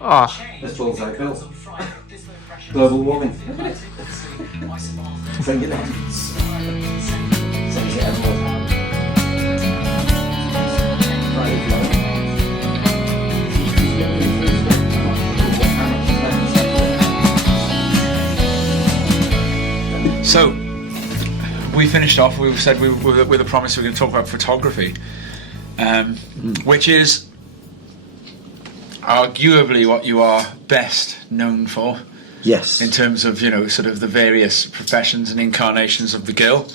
Oh, This falls like Bill. Global warming. Look at it. Bring it down. so we finished off. We said with a promise we were going to talk about photography, which is arguably what you are best known for. Yes. In terms of, sort of the various professions and incarnations of the Gill.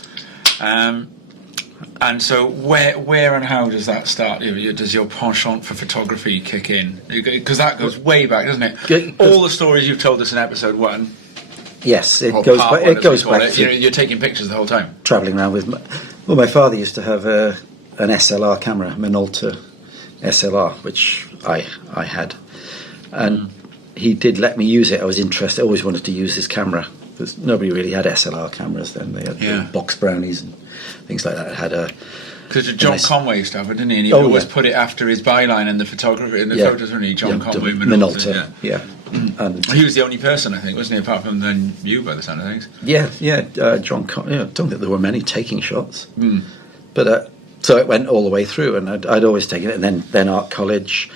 And so where and how does that start? Does your penchant for photography kick in? Because that goes way back, doesn't it? All the stories you've told us in episode 1. Yes, it goes back to you're taking pictures the whole time. Travelling around with my father used to have an SLR camera, Minolta SLR, which I had. And he did let me use it. I was interested. I always wanted to use his camera because nobody really had SLR cameras then. They had box brownies and things like that. It had a because John Conway used to have it, didn't he? And he would always put it after his byline in the photography in the photos, wasn't he? John Conway Minolta. Yeah. And he was the only person, I think, wasn't he? Apart from then you, by the sound of things. John Conway. I don't think there were many taking shots, but so it went all the way through, and I'd always taken it, and then art college,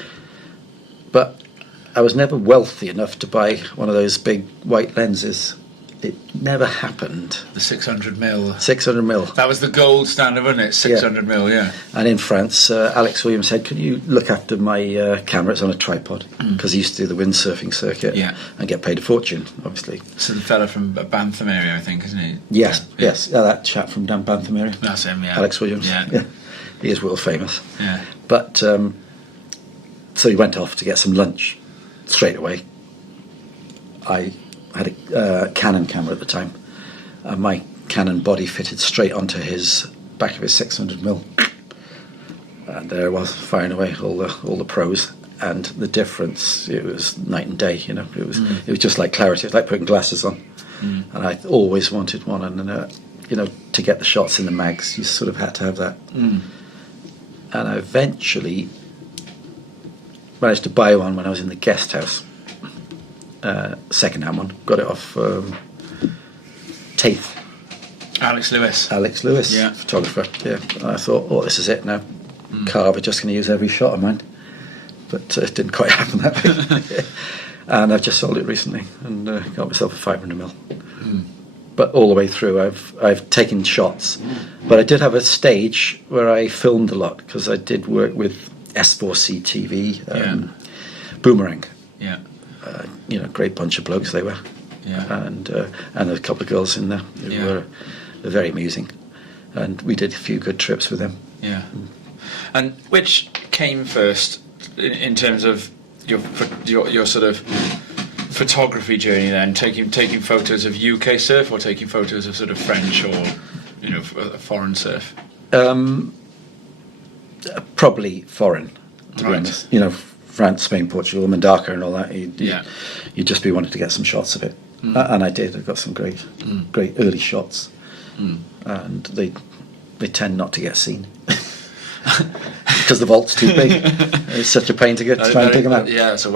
but I was never wealthy enough to buy one of those big white lenses. It never happened. The 600mm. 600mm. That was the gold standard, wasn't it? 600mm, yeah. And in France, Alex Williams said, "Can you look after my camera? It's on a tripod." Because he used to do the windsurfing circuit and get paid a fortune, obviously. So the fella from Bantham area, I think, isn't he? Yes. That chap from down Bantham area. That's him, yeah. Alex Williams. Yeah. He is world famous. Yeah. But, so he went off to get some lunch straight away. I had a Canon camera at the time. My Canon body fitted straight onto his back of his 600mm, and there I was firing away all the pros. And the difference, it was night and day. It was just like clarity. It was like putting glasses on. And I always wanted one. And to get the shots in the mags, you sort of had to have that. And I eventually managed to buy one when I was in the guest house. Second-hand one. Got it off Taith. Alex Lewis, photographer. Yeah, and I thought, this is it now. Carver just going to use every shot of mine, but it didn't quite happen that way. And I've just sold it recently and got myself a 500mm. But all the way through, I've taken shots, but I did have a stage where I filmed a lot because I did work with S4C TV, Boomerang. Yeah. Great bunch of blokes they were, and a couple of girls in there who were very amusing, and we did a few good trips with them. Yeah. And which came first in terms of your sort of photography journey? Then taking photos of UK surf or taking photos of sort of French or foreign surf? Probably foreign, to be honest. France, Spain, Portugal, Mendaka and all that. You'd just be wanting to get some shots of it. And I did. I got some great early shots. And they tend not to get seen. Because the vault's too big. It's such a pain to try and dig them out. Yeah, so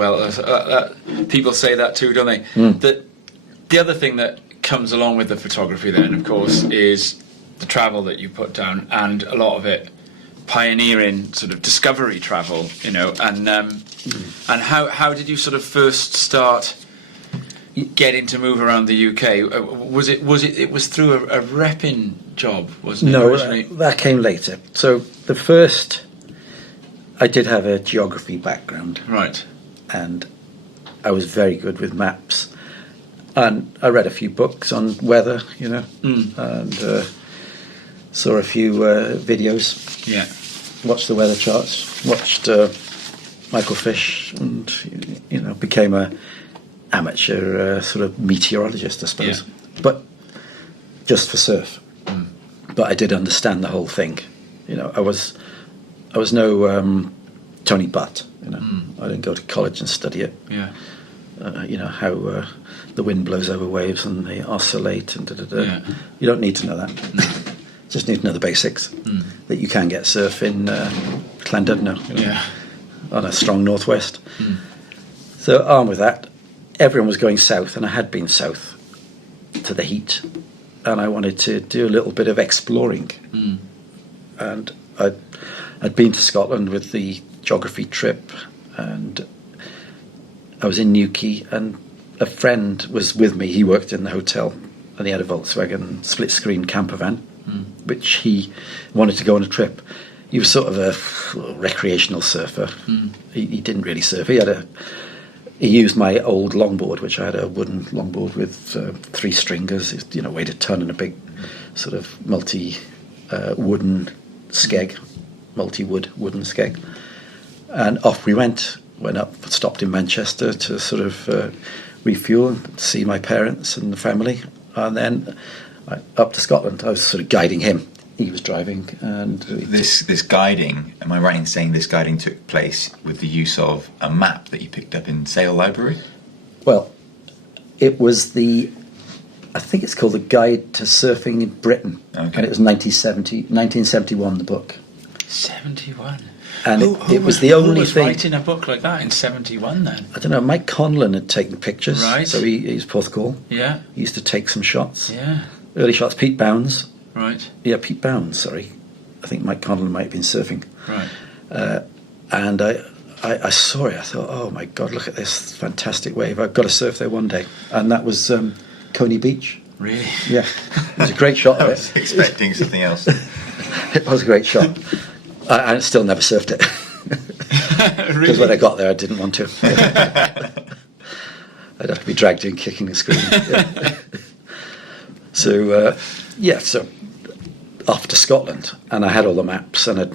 people say that too, don't they? The other thing that comes along with the photography then, of course, is the travel that you put down, and a lot of it pioneering sort of discovery travel, and how did you sort of first start getting to move around the UK? It was through a repping job, wasn't it? No, originally? That came later. So the first, I did have a geography background, right, and I was very good with maps, and I read a few books on weather, and saw a few videos. Yeah. Watched the weather charts. Watched Michael Fish, and became a amateur sort of meteorologist, I suppose. Yeah. But just for surf. But I did understand the whole thing. I was no Tony Butt. I didn't go to college and study it. Yeah. How the wind blows over waves and they oscillate and Yeah. You don't need to know that. Just need to know the basics. That you can get surf in Llandudno, on a strong northwest. So armed with that, everyone was going south, and I had been south to the heat, and I wanted to do a little bit of exploring. And I'd been to Scotland with the geography trip, and I was in Newquay, and a friend was with me. He worked in the hotel, and he had a Volkswagen split-screen camper van, which he wanted to go on a trip. He was sort of a recreational surfer. He didn't really surf. He used my old longboard, which I had a wooden longboard with 3 stringers. It, weighed a ton, and a big sort of wooden skeg, multi-wood wooden skeg. And off we went. Went up, stopped in Manchester to sort of refuel, and see my parents and the family, and then up to Scotland. I was sort of guiding him. He was driving, and this guiding. Am I right in saying this guiding took place with the use of a map that you picked up in Sale Library? Well, it was I think it's called the Guide to Surfing in Britain, and it was 1971. The book. 71. And it was the only thing. Who was writing a book like that in 71 then? I don't know. Mike Conlon had taken pictures, right? So he's Porthcawl. Yeah. He used to take some shots. Yeah. Early shots. Pete Bounds. Right. Yeah, Pete Bounds. Sorry, I think Mike Conlon might have been surfing. Right. And I saw it. I thought, oh my God, look at this fantastic wave! I've got to surf there one day. And that was Coney Beach. Really? Yeah. It was a great shot of I was it. expecting something else. It was a great shot. I still never surfed it. Because Really? when I got there, I didn't want to. I'd have to be dragged in kicking and screaming. Yeah. So off to Scotland, and I had all the maps, and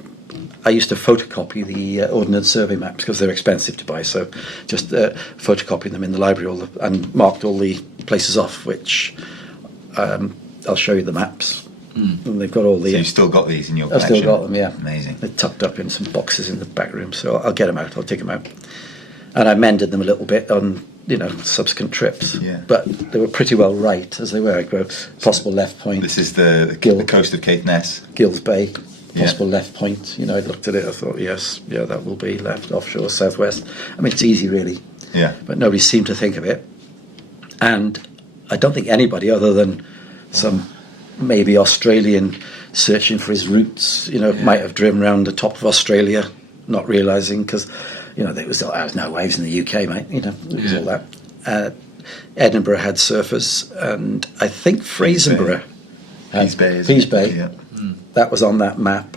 I used to photocopy the Ordnance survey maps because they're expensive to buy, so just photocopying them in the library and marked all the places off, which I'll show you the maps. And they've got all the. So you've still got these in your I've collection? still got them, yeah. Amazing. They're tucked up in some boxes in the back room, so I'll get them out. I'll dig them out, and I mended them a little bit on subsequent trips. Yeah. But they were pretty well right as they were. I go possible left point. This is the Gill. coast of Caithness. Gills Bay, Yeah. possible left point. I looked at it. I thought, yes, yeah, that will be left, offshore, southwest. I mean, it's easy, really. Yeah. But nobody seemed to think of it, and I don't think anybody other than some maybe Australian searching for his roots, might have driven around the top of Australia, not realising, because, there was no waves in the UK, mate, it was all that. Edinburgh had surfers, and I think Fraserburgh had Peace Bay. Bay. Yeah. That was on that map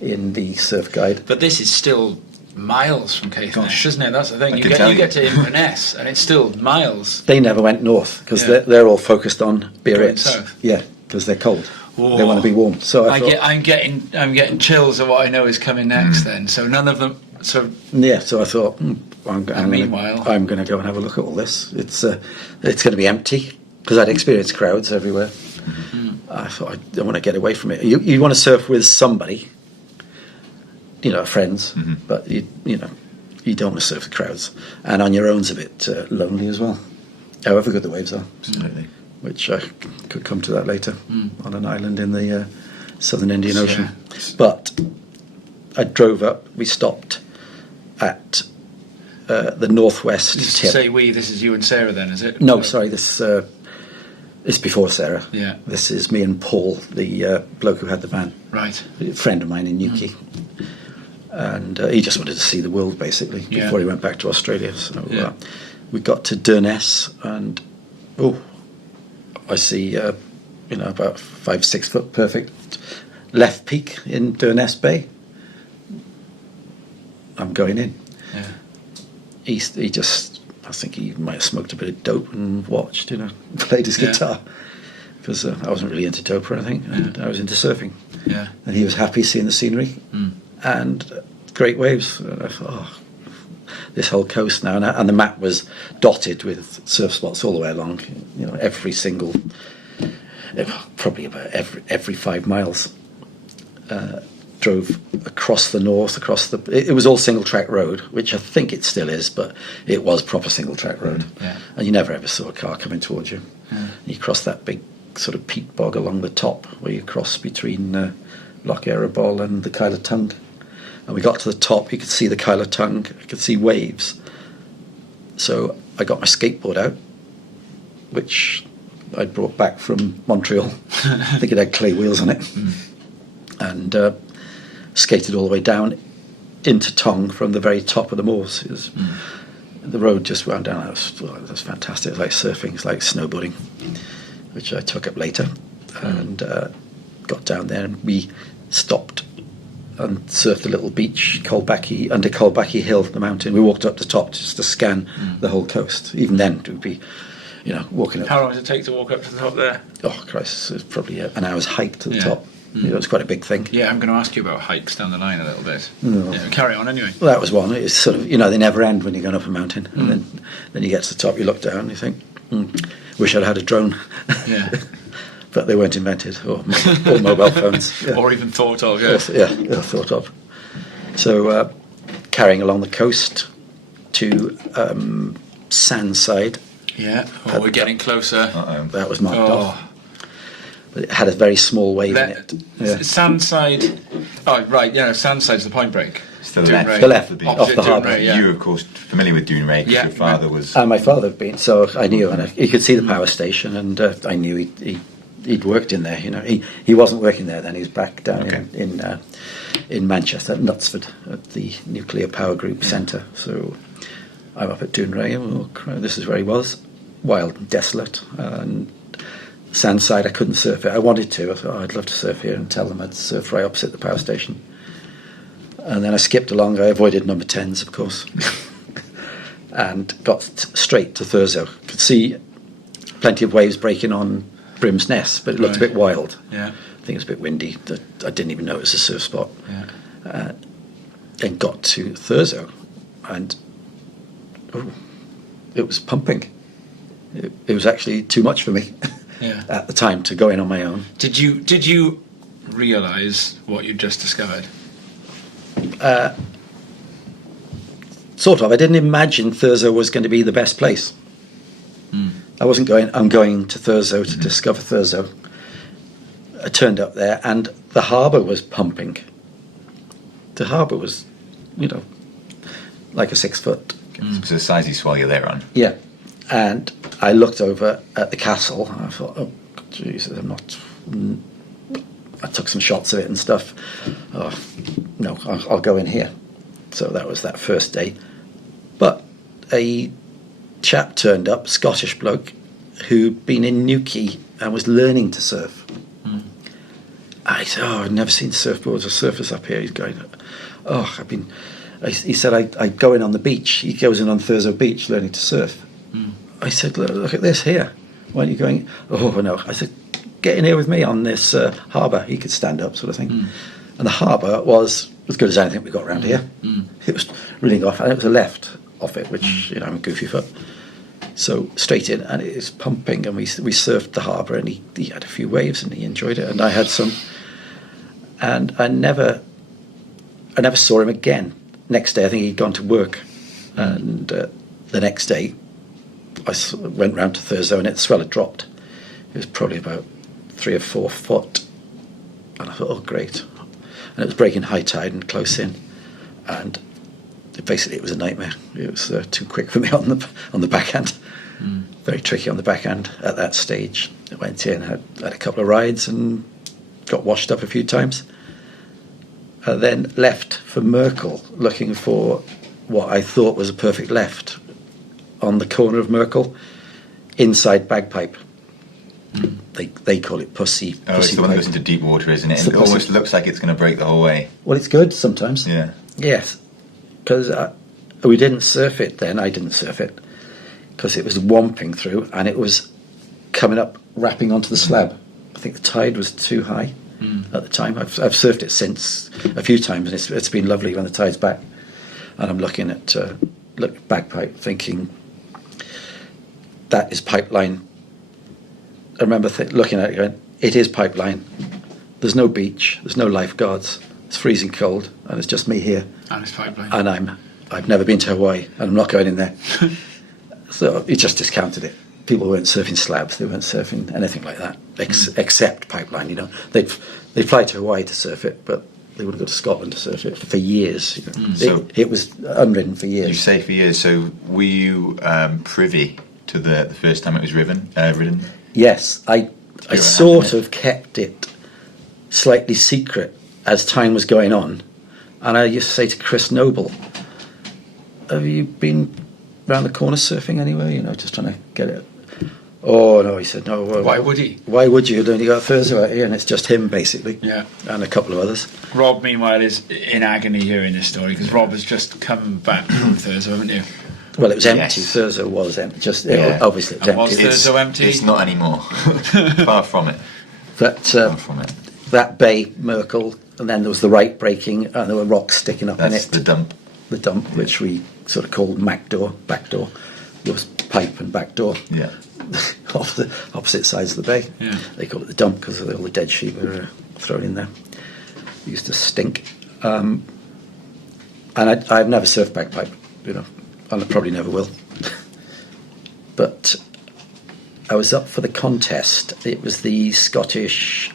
in the surf guide. But this is still miles from Caithness, isn't it? That's the thing. You get to Inverness, and it's still miles. They never went north, because Yeah. they're all focused on Going Biarritz. south. Yeah, because they're cold. Whoa. They want to be warm. So I'm getting chills at what I know is coming next. Then, so none of them. So I thought, I'm going to go and have a look at all this. It's going to be empty, because I'd experienced crowds everywhere. I thought, I want to get away from it. You want to surf with somebody, friends, but you don't want to surf the crowds, and on your own's a bit lonely as well. However good the waves are. Absolutely. Which I could come to that later, on an island in the southern Indian Ocean. But I drove up. We stopped at the northwest tip. Say we. This is you and Sarah, then, is it? No, sorry. This is before Sarah. Yeah. This is me and Paul, the bloke who had the van. Right. A friend of mine in Newquay. And he just wanted to see the world, basically, before he went back to Australia. So we got to Durness, and I see, about 5-6 foot perfect left peak in Durness Bay. I'm going in. Yeah. He just, I think he might have smoked a bit of dope and watched, played his guitar. Because I wasn't really into dope or anything, and I was into surfing. Yeah. And he was happy seeing the scenery and great waves. And I thought, this whole coast now, and the map was dotted with surf spots all the way along. Every single, probably about every 5 miles. Drove across the north, it was all single track road, which I think it still is, but it was proper single track road. And you never ever saw a car coming towards you. You cross that big sort of peat bog along the top, where you cross between Loch Erebol and the Kyla Tongue. And we got to the top, you could see the Kyla Tongue, you could see waves So I got my skateboard out, which I'd brought back from Montreal. I think it had clay wheels on it. And skated all the way down into Tong from the very top of the moors. The road just wound down. That was fantastic. It was like surfing, it's like snowboarding, which I took up later. And got down there, and we stopped and surfed a little beach, under Colbackie Hill, the mountain. We walked up the top just to scan the whole coast. Even then, it would be, walking up. How long does it take to walk up to the top there? Oh, Christ, it was probably an hour's hike to the top. It was quite a big thing. Yeah, I'm going to ask you about hikes down the line a little bit. Carry on anyway. Well, that was one. It's sort of, they never end when you're going up a mountain. And then you get to the top, you look down, and you think, wish I'd had a drone. Yeah. But they weren't invented, or mobile phones. Yeah. Or even thought of, yeah. Thought of. So, carrying along the coast to Sandside. Yeah, we're getting closer. Uh-oh. That was marked off. But it had a very small wave in it. Yeah. Sandside. Oh, right, Sandside's the Point Break. It's the Dune left. Ray. The left, of the off the harbour. Ray, yeah. You, of course, familiar with Dune Ray, because your father was... And my father had been, so I knew, and he could see the power station, and I knew he'd worked in there. He wasn't working there then. He was back down in Manchester, at Knutsford, at the Nuclear Power Group Centre. So I'm up at Dune Ray, and this is where he was, wild and desolate. And Sandside, I couldn't surf it. I wanted to. I thought, I'd love to surf here and tell them I'd surf right opposite the power station. And then I skipped along. I avoided number 10s, of course, and got straight to Thurso. Could see plenty of waves breaking on Brim's Nest, but it looked a bit wild. Yeah. I think it was a bit windy. I didn't even know it was a surf spot. Yeah. And got to Thurso, and it was pumping. It was actually too much for me at the time to go in on my own. Did you realise what you just discovered? Sort of. I didn't imagine Thurso was going to be the best place. I wasn't going, I'm going to Thurso to discover Thurso. I turned up there, and the harbour was pumping. The harbour was, like a 6 foot. So the size you swell you're there on. Yeah. And I looked over at the castle, and I thought, oh, Jesus, I took some shots of it and stuff. Oh, no, I'll go in here. So that was that first day. But a chap turned up, Scottish bloke, who'd been in Newquay and was learning to surf. I said, I've never seen surfboards or surfers up here. He's going, he said, I'd go in on the beach. He goes in on Thurso Beach learning to surf. I said, look at this here. Why are you going? Oh, no. I said, get in here with me on this harbour. He could stand up, sort of thing. And the harbour was as good as anything we got around here. It was reeling off, and it was a left off it, which, I'm a goofy foot. So straight in, and it was pumping, and we surfed the harbour, and he had a few waves, and he enjoyed it, and I had some. And I never saw him again. Next day, I think he'd gone to work, and the next day, I went round to Thurso, and the swell had dropped. It was probably about 3 or 4 foot, and I thought, oh, great. And it was breaking high tide and close in, and basically it was a nightmare. It was too quick for me on the backhand. Very tricky on the backhand at that stage. I went in, had a couple of rides, and got washed up a few times. And then left for Merkel, looking for what I thought was a perfect left on the corner of Merkel, inside Bagpipe. They call it pussy. Oh, it's the one that goes into deep water, isn't it? And it almost looks like it's going to break the whole way. Well, it's good sometimes. Yeah. Yes, because we didn't surf it then. I didn't surf it because it was whomping through, and it was coming up, wrapping onto the slab. I think the tide was too high at the time. I've surfed it since a few times, and it's been lovely when the tide's back. And I'm looking at Bagpipe, thinking that is pipeline. I remember looking at it going, it is pipeline. There's no beach, there's no lifeguards, it's freezing cold, and it's just me here. And it's pipeline. And I've never been to Hawaii, and I'm not going in there. So he just discounted it. People weren't surfing slabs, they weren't surfing anything like that, except pipeline. They'd fly to Hawaii to surf it, but They would have gone to Scotland to surf it for years. You know. So it was unridden for years. You say for years. So were you privy to the first time it was ridden? Yes, I sort of kept it slightly secret as time was going on, and I used to say to Chris Noble, "Have you been round the corner surfing anywhere? You know, just trying to get it." Oh no, he said no. Why would he? Why would you? You've only got Thursday out here, and it's just him basically. Yeah, and a couple of others. Rob, meanwhile, is in agony hearing this story because Rob has just come back from Thursday, haven't you? Well, it was empty. Yes. Thursday was empty. Just obviously it was And was empty. Thursday empty? It's not anymore. Far from it. But Far from it. that bay, Merkel, and then there was the right breaking, and there were rocks sticking up in That's it. the dump. The dump, which we sort of called back door. There was pipe and back door. Yeah. Off the opposite sides of the bay. Yeah. They call it the dump because of all the dead sheep were thrown in there. It used to stink. And I've never surfed bagpipe, you know, and I probably never will. But I was up for the contest. It was the Scottish,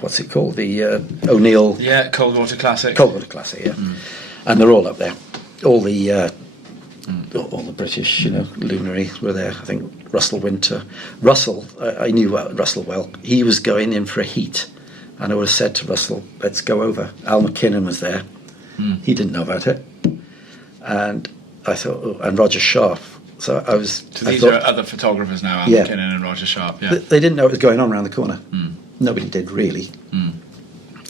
what's it called? The O'Neill Yeah, Coldwater Classic. Coldwater Classic, yeah. And they're all up there. All the British, you know, luminaries were there. I think Russell Winter. Russell, I knew Russell well. He was going in for a heat, and I would have said to Russell, "Let's go over." Al McKinnon was there. He didn't know about it, and I thought, and Roger Sharp. So I was. So these are other photographers now, Al Yeah. McKinnon and Roger Sharp. Yeah. They didn't know it was going on around the corner. Nobody did really,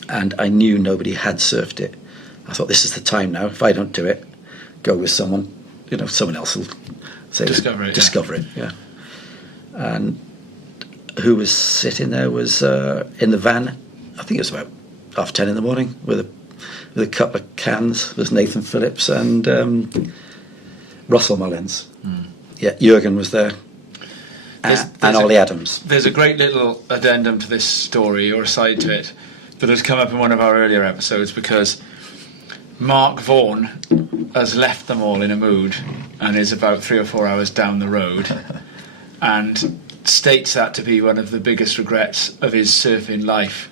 and I knew nobody had surfed it. I thought, this is the time now. If I don't do it, go with someone. You know, someone else will say Discover it. Yeah. And who was sitting there was in the van. I think it was about 10:30 in the morning with a couple of cans. There's Nathan Phillips and Russell Mullins. Yeah, Jürgen was there, and Ollie Adams. There's a great little addendum to this story, or aside to it, that has come up in one of our earlier episodes because Mark Vaughan has left them all in a mood and is about 3 or 4 hours down the road and states that to be one of the biggest regrets of his surfing life.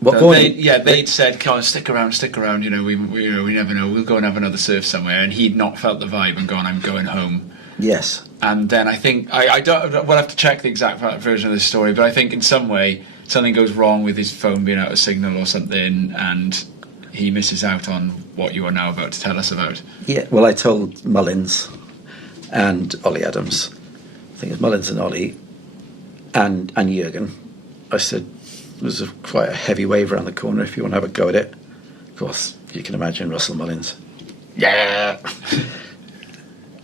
What They'd said, "Come on, stick around. You know, we never know. We'll go and have another surf somewhere." And he'd not felt the vibe and gone, "I'm going home." Yes. And then I think I don't. We'll have to check the exact version of this story, but I think in some way something goes wrong with his phone being out of signal or something, and he misses out on what you are now about to tell us about. Yeah. Well, I told Mullins and Ollie Adams. I think it's Mullins and Ollie and Jürgen. I said, there's quite a heavy wave around the corner if you want to have a go at it. Of course, you can imagine Russell Mullins. Yeah!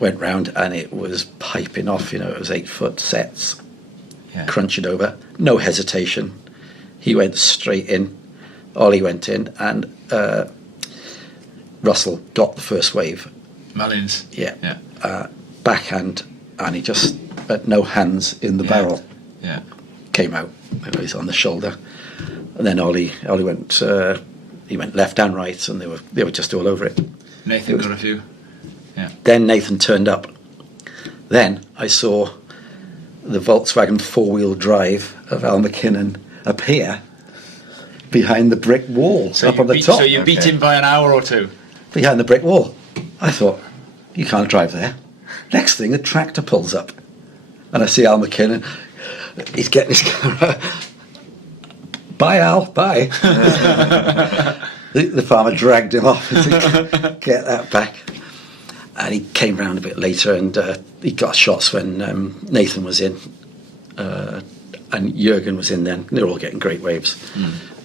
Went round and it was piping off, you know, it was 8-foot sets. Yeah. Crunch it over. No hesitation. He went straight in. Ollie went in and Russell got the first wave. Mullins. Yeah. Yeah. Backhand, and he just, no hands in the barrel. Yeah. Came out. It was on the shoulder, and then Ollie went. He went left and right, and they were just all over it. Nathan got a few. Yeah. Then Nathan turned up. Then I saw the Volkswagen 4-wheel drive of Al McKinnon appear behind the brick wall up on the top. So you beat him by an hour or two. Behind the brick wall. I thought, you can't drive there. Next thing, a tractor pulls up, and I see Al McKinnon. He's getting his camera. Bye, Al. Bye. The farmer dragged him off to get that back. And he came round a bit later, and he got shots when Nathan was in, and Jürgen was in then. They were all getting great waves.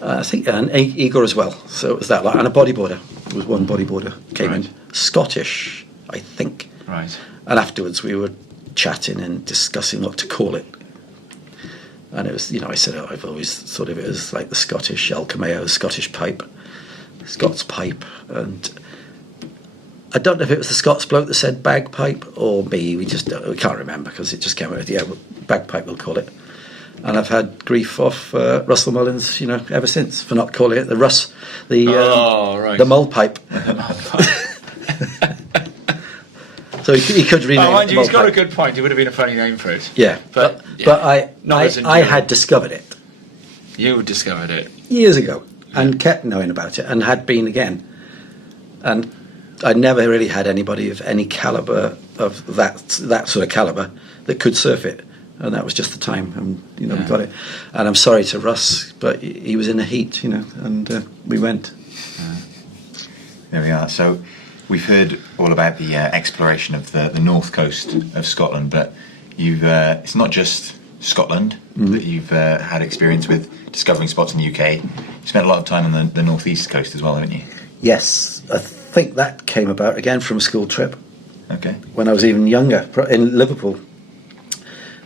I think, and Igor as well. So it was that lot. And a bodyboarder. There was one bodyboarder came in. Scottish, I think. Right. And afterwards we were chatting and discussing what to call it. And it was, you know, I said, I've always thought of it as like the Scottish El Cameo, the Scottish pipe, Scots pipe. And I don't know if it was the Scots bloke that said bagpipe or me. We can't remember because it just came out. Yeah, bagpipe we'll call it. And I've had grief off Russell Mullins, you know, ever since for not calling it the the mull pipe. So he could rename it. Mind you, he's got a good point. It would have been a funny name for it. Yeah, but I had discovered it. You discovered it. Years ago. and kept knowing about it, and had been again. And I'd never really had anybody of any calibre, of that sort of calibre, that could surf it. And that was just the time, and we got it. And I'm sorry to Russ, but he was in the heat, and we went. There we are. So we've heard all about the exploration of the north coast of Scotland, but it's not just Scotland that you've had experience with discovering spots in the UK. You spent a lot of time on the northeast coast as well, haven't you? Yes, I think that came about again from a school trip. Okay. When I was even younger, in Liverpool,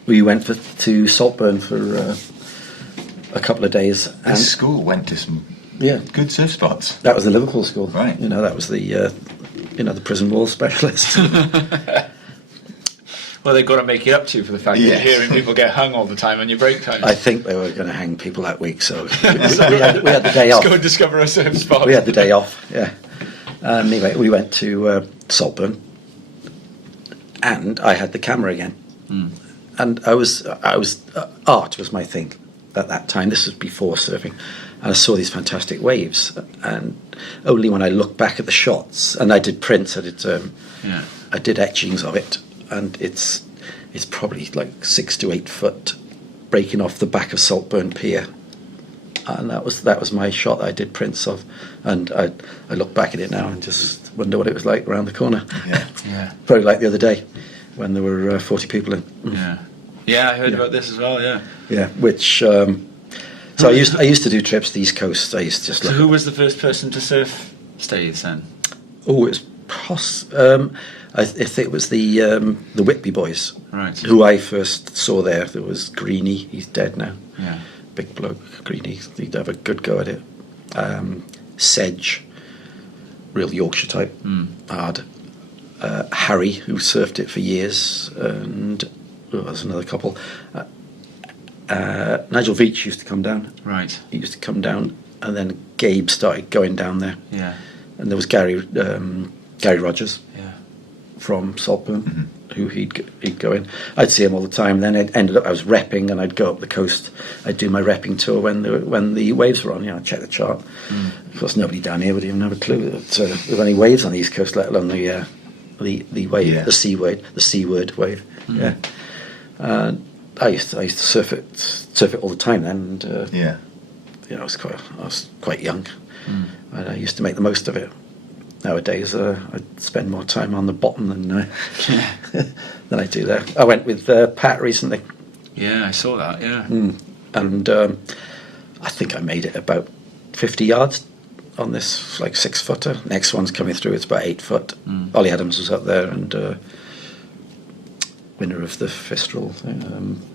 we went to Saltburn for a couple of days. And school went to some good surf spots. That was the Liverpool school, right? That was the prison wall specialist. Well, they've got to make it up to you for the fact that you're hearing people get hung all the time on your break time. I think they were going to hang people that week, so we had the day off. Let's go and discover a surf spot. We had the day off, yeah. Anyway, we went to Saltburn, and I had the camera again. And I was art was my thing at that time. This was before surfing, and I saw these fantastic waves. And only when I look back at the shots, and I did prints, I did etchings of it, and it's probably like 6 to 8 foot, breaking off the back of Saltburn Pier, and that was my shot that I did prints of. And I look back at it now and just wonder what it was like around the corner. Probably like the other day, when there were 40 people in. Yeah, I heard about this as well. Yeah, which. So I used to do trips to the East Coast. I used to just. So who was the first person to surf Staithes then? Oh, it was I think it was the Whitby boys, right? Who I first saw there. There was Greeny. He's dead now. Yeah, big bloke, Greeny. He'd have a good go at it. Sedge, real Yorkshire type, hard. Harry, who surfed it for years, and there's another couple. Nigel Veach used to come down. Right. He used to come down, and then Gabe started going down there. Yeah. And there was Gary Rogers. Yeah. From Saltburn, who he'd go in. I'd see him all the time. Then I was repping, and I'd go up the coast. I'd do my repping tour when the waves were on. I'd check the chart. Of course, nobody down here would even have a clue that there were any waves on the East Coast, let alone the wave, the seaward wave. Yeah. I used to surf it all the time then. And, I was quite young, and I used to make the most of it. Nowadays, I spend more time on the bottom than I do there. I went with Pat recently. Yeah, I saw that. Yeah, and I think I made it about 50 yards on this 6-footer. Next one's coming through. It's about 8 foot. Ollie Adams was up there, and winner of the Fistral.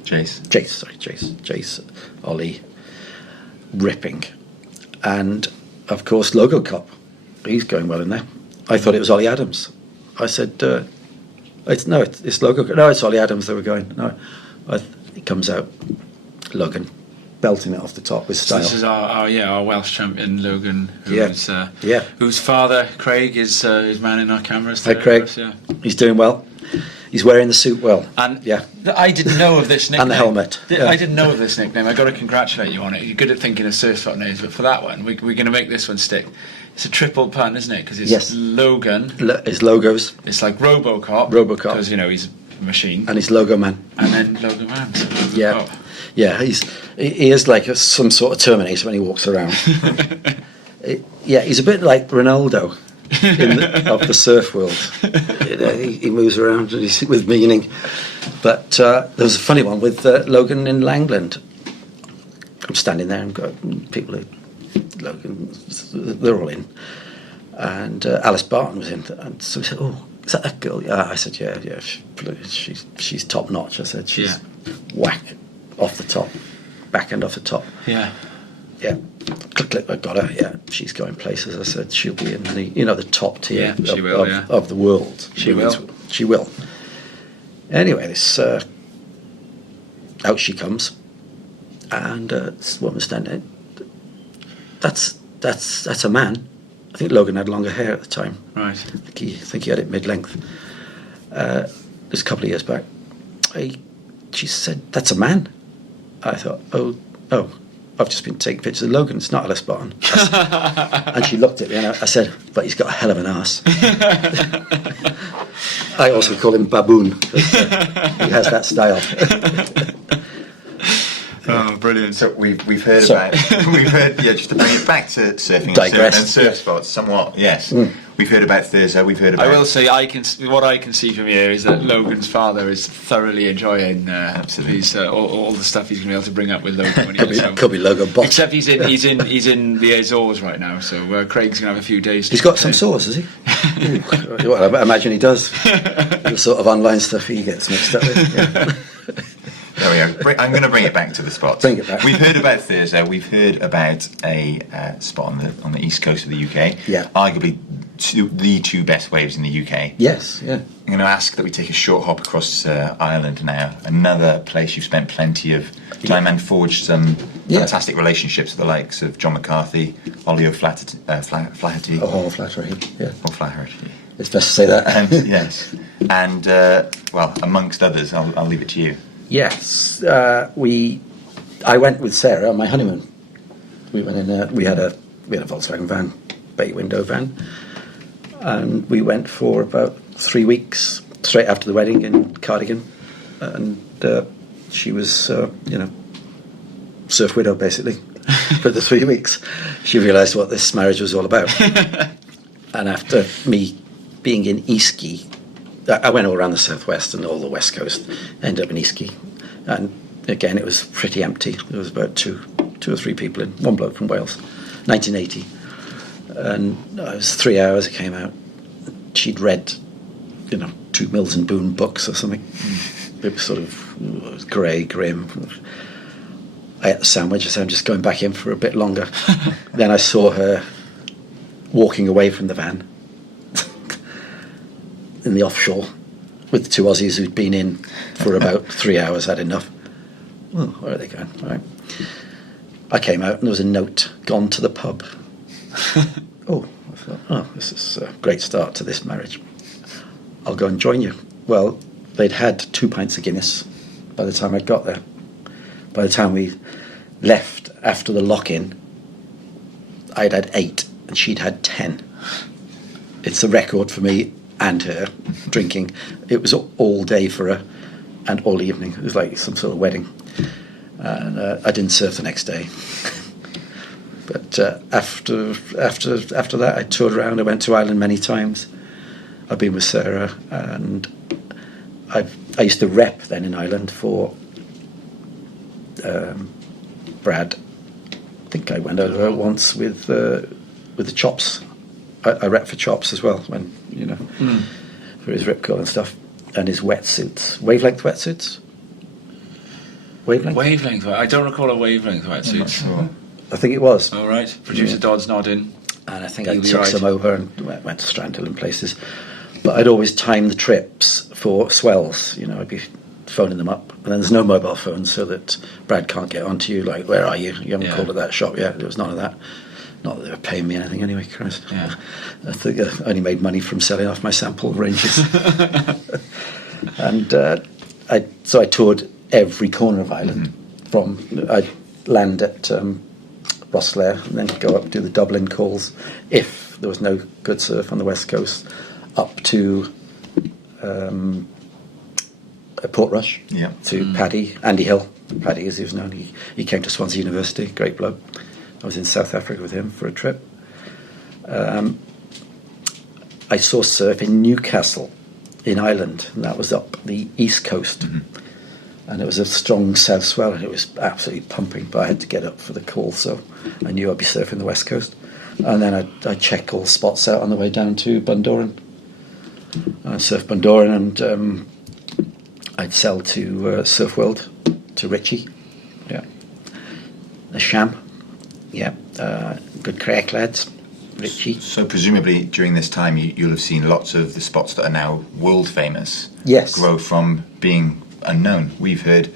Jace, Ollie, ripping, and of course Logo Cop. He's going well in there. I thought it was Ollie Adams. I said, it's Logo. No, it's Ollie Adams. They were going. No, he comes out, Logan, belting it off the top with style. So this is our Welsh champion Logan, whose father Craig is manning our cameras. Hi Craig. He's doing well. He's wearing the suit well. And I didn't know of this nickname. And the helmet. I didn't know of this nickname. I've got to congratulate you on it. You're good at thinking of surf spot names, but for that one, we're going to make this one stick. It's a triple pun, isn't it? Because it's Logan. His logos. It's like Robocop. Because, he's a machine. And he's Logo Man. And then Logo Man. So Logo Cop. Yeah, he is like some sort of Terminator when he walks around. He's a bit like Ronaldo. Of the surf world. He moves around with meaning. But there was a funny one with Logan in Langland. I'm standing there and got people Logan, they're all in. And Alice Barton was in. And so he said, "Oh, is that that girl?" I said, yeah, she's top notch. I said, she's whack off the top, backhand off the top. Yeah. Click, I got her. Yeah, she's going places. I said she'll be in the top tier of the world. She will. Anyway, this out she comes, and this woman standing. That's a man. I think Logan had longer hair at the time. Right. I think he had it mid-length. This a couple of years back. She said, "That's a man." I thought, oh, I've just been taking pictures of Logan. It's not Alice Barton. And she looked at me and I said, but he's got a hell of an ass. I also call him Baboon. He has that style. Oh, brilliant! So we've heard about just to bring it back to surfing and surf spots somewhat. Yes, we've heard about Thurso. We've heard about. I will say what I can see from here is that Logan's father is thoroughly enjoying absolutely all the stuff he's going to be able to bring up with Logan when he gets home. Could be Logan Boss. Except he's in the Azores right now, so Craig's going to have a few days. He's got some sores, has he? Well, I imagine he does. The sort of online stuff he gets mixed up with. Yeah. There we go. I'm going to bring it back to the spots. Bring it back. We've heard about Thurso. We've heard about a spot on the east coast of the UK. Yeah. Arguably the two best waves in the UK. Yes, yeah. I'm going to ask that we take a short hop across Ireland now. Another place you've spent plenty of time and forged some fantastic relationships with the likes of John McCarthy, Ollie O'Flaherty. O'Flaherty, yeah. O'Flaherty. It's best to say that. Yes. And, well, amongst others, I'll leave it to you. Yes, I went with Sarah on my honeymoon. We went in. We had a Volkswagen van, bay window van, and we went for about 3 weeks straight after the wedding in Cardigan, and she was, surf widow basically for the 3 weeks. She realised what this marriage was all about, and after me being in Eastquay. I went all around the southwest and all the west coast, ended up in Eastquay, and again it was pretty empty. There was about two or three people in, one bloke from Wales, 1980, and it was 3 hours. I came out. She'd read, 2 Mills and Boon books or something. It was sort of grey, grim. I ate the sandwich. I said, I'm just going back in for a bit longer. Then I saw her walking away from the van. In the offshore with the 2 Aussies who'd been in for about 3 hours, had enough. Well, where are they going? All right. I came out and there was a note, gone to the pub. I thought, this is a great start to this marriage. I'll go and join you. Well, they'd had 2 pints of Guinness by the time I got there. By the time we left after the lock-in, I'd had 8 and she'd had 10. It's a record for me and her drinking. It was all day for her and all evening. It was like some sort of wedding. And I didn't surf the next day. But after that, I toured around. I went to Ireland many times. I've been with Sarah, and I used to rep then in Ireland for Brad. I think I went over once with the Chops. I rep for Chops as well, when for his Rip Curl and stuff, and his wetsuits, wavelength wetsuits. Wavelength. I don't recall a wavelength wetsuit. Sure. I think it was. All right. Producer Dodd's nodding. And I think I took some over and went to Strandhill and places. But I'd always time the trips for swells. I'd be phoning them up, and then there's no mobile phones, so that Brad can't get onto you. Like, where are you? You haven't called at that shop yet. There was none of that. Not that they were paying me anything anyway, Christ. Yeah. I think I only made money from selling off my sample ranges. And so I toured every corner of Ireland. I'd land at Rosslare and then go up, do the Dublin calls, if there was no good surf on the west coast, up to Portrush, to Paddy, Andy Hill. Paddy, as he was known, he came to Swansea University, great bloke. I was in South Africa with him for a trip. I saw surf in Newcastle in Ireland, and that was up the east coast. And it was a strong south swell, and it was absolutely pumping, but I had to get up for the call, so I knew I'd be surfing the west coast. And then I'd check all spots out on the way down to Bundoran. And I'd surf Bundoran, and I'd sell to Surf World, to Richie. Yeah. The Sham. Yeah, good crack lads, Richie. So presumably during this time you'll have seen lots of the spots that are now world famous grow from being unknown. We've heard,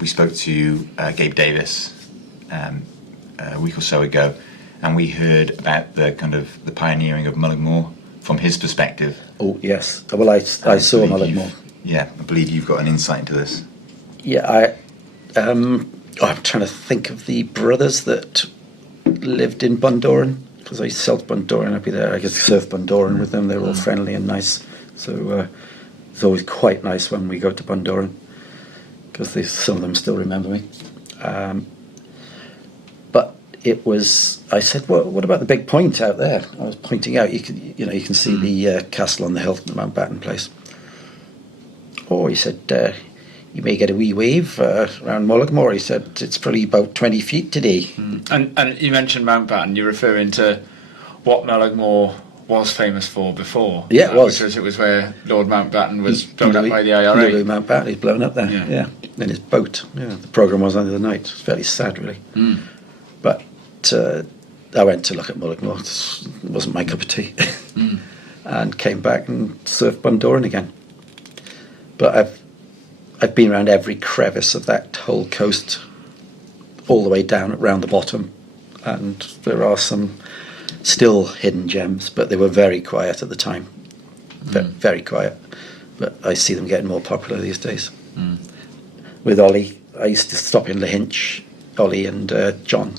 we spoke to Gabe Davis a week or so ago, and we heard about the kind of the pioneering of Mullaghmore from his perspective. Oh yes, well I saw Mullaghmore. Yeah, I believe you've got an insight into this. Yeah, I'm trying to think of the brothers that lived in Bundoran, because I used to sell to Bundoran. I'd be there. I could surf Bundoran with them. They were all friendly and nice. So it's always quite nice when we go to Bundoran, because some of them still remember me. But it was. I said, "Well, what about the big point out there?" I was pointing out. You can see the castle on the hill, the Mountbatten place. Oh, he said, you may get a wee wave around Mullaghmore. He said, it's probably about 20 feet today. And you mentioned Mountbatten. You're referring to what Mullaghmore was famous for before. Yeah, it was. Because it was where Lord Mountbatten was blown up by the IRA. Louis Mountbatten, he's blown up there, yeah. In his boat. Yeah, the programme was on the night. It was fairly sad, really. But I went to look at Mullaghmore. It wasn't my cup of tea. And came back and surfed Bundoran again. But I've been around every crevice of that whole coast, all the way down around the bottom, and there are some still hidden gems, but they were very quiet at the time, very quiet. But I see them getting more popular these days. With Ollie, I used to stop in Lahinch. Ollie and John,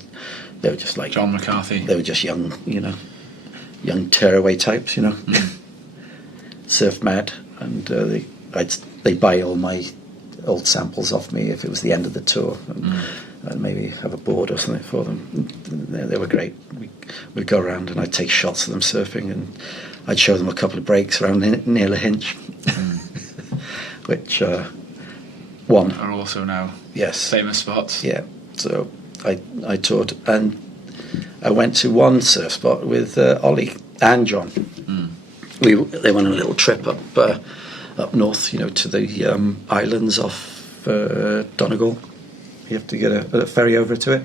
they were just like John McCarthy. They were just young young tearaway types, surf mad, and they'd buy all my old samples off me if it was the end of the tour, and maybe have a board or something for them. They were great. We'd go around and I'd take shots of them surfing, and I'd show them a couple of breaks around near Lahinch, which one are also now yes famous spots. Yeah, so I taught, and I went to one surf spot with Ollie and John. They went on a little trip up north, to the islands off Donegal. You have to get a ferry over to it.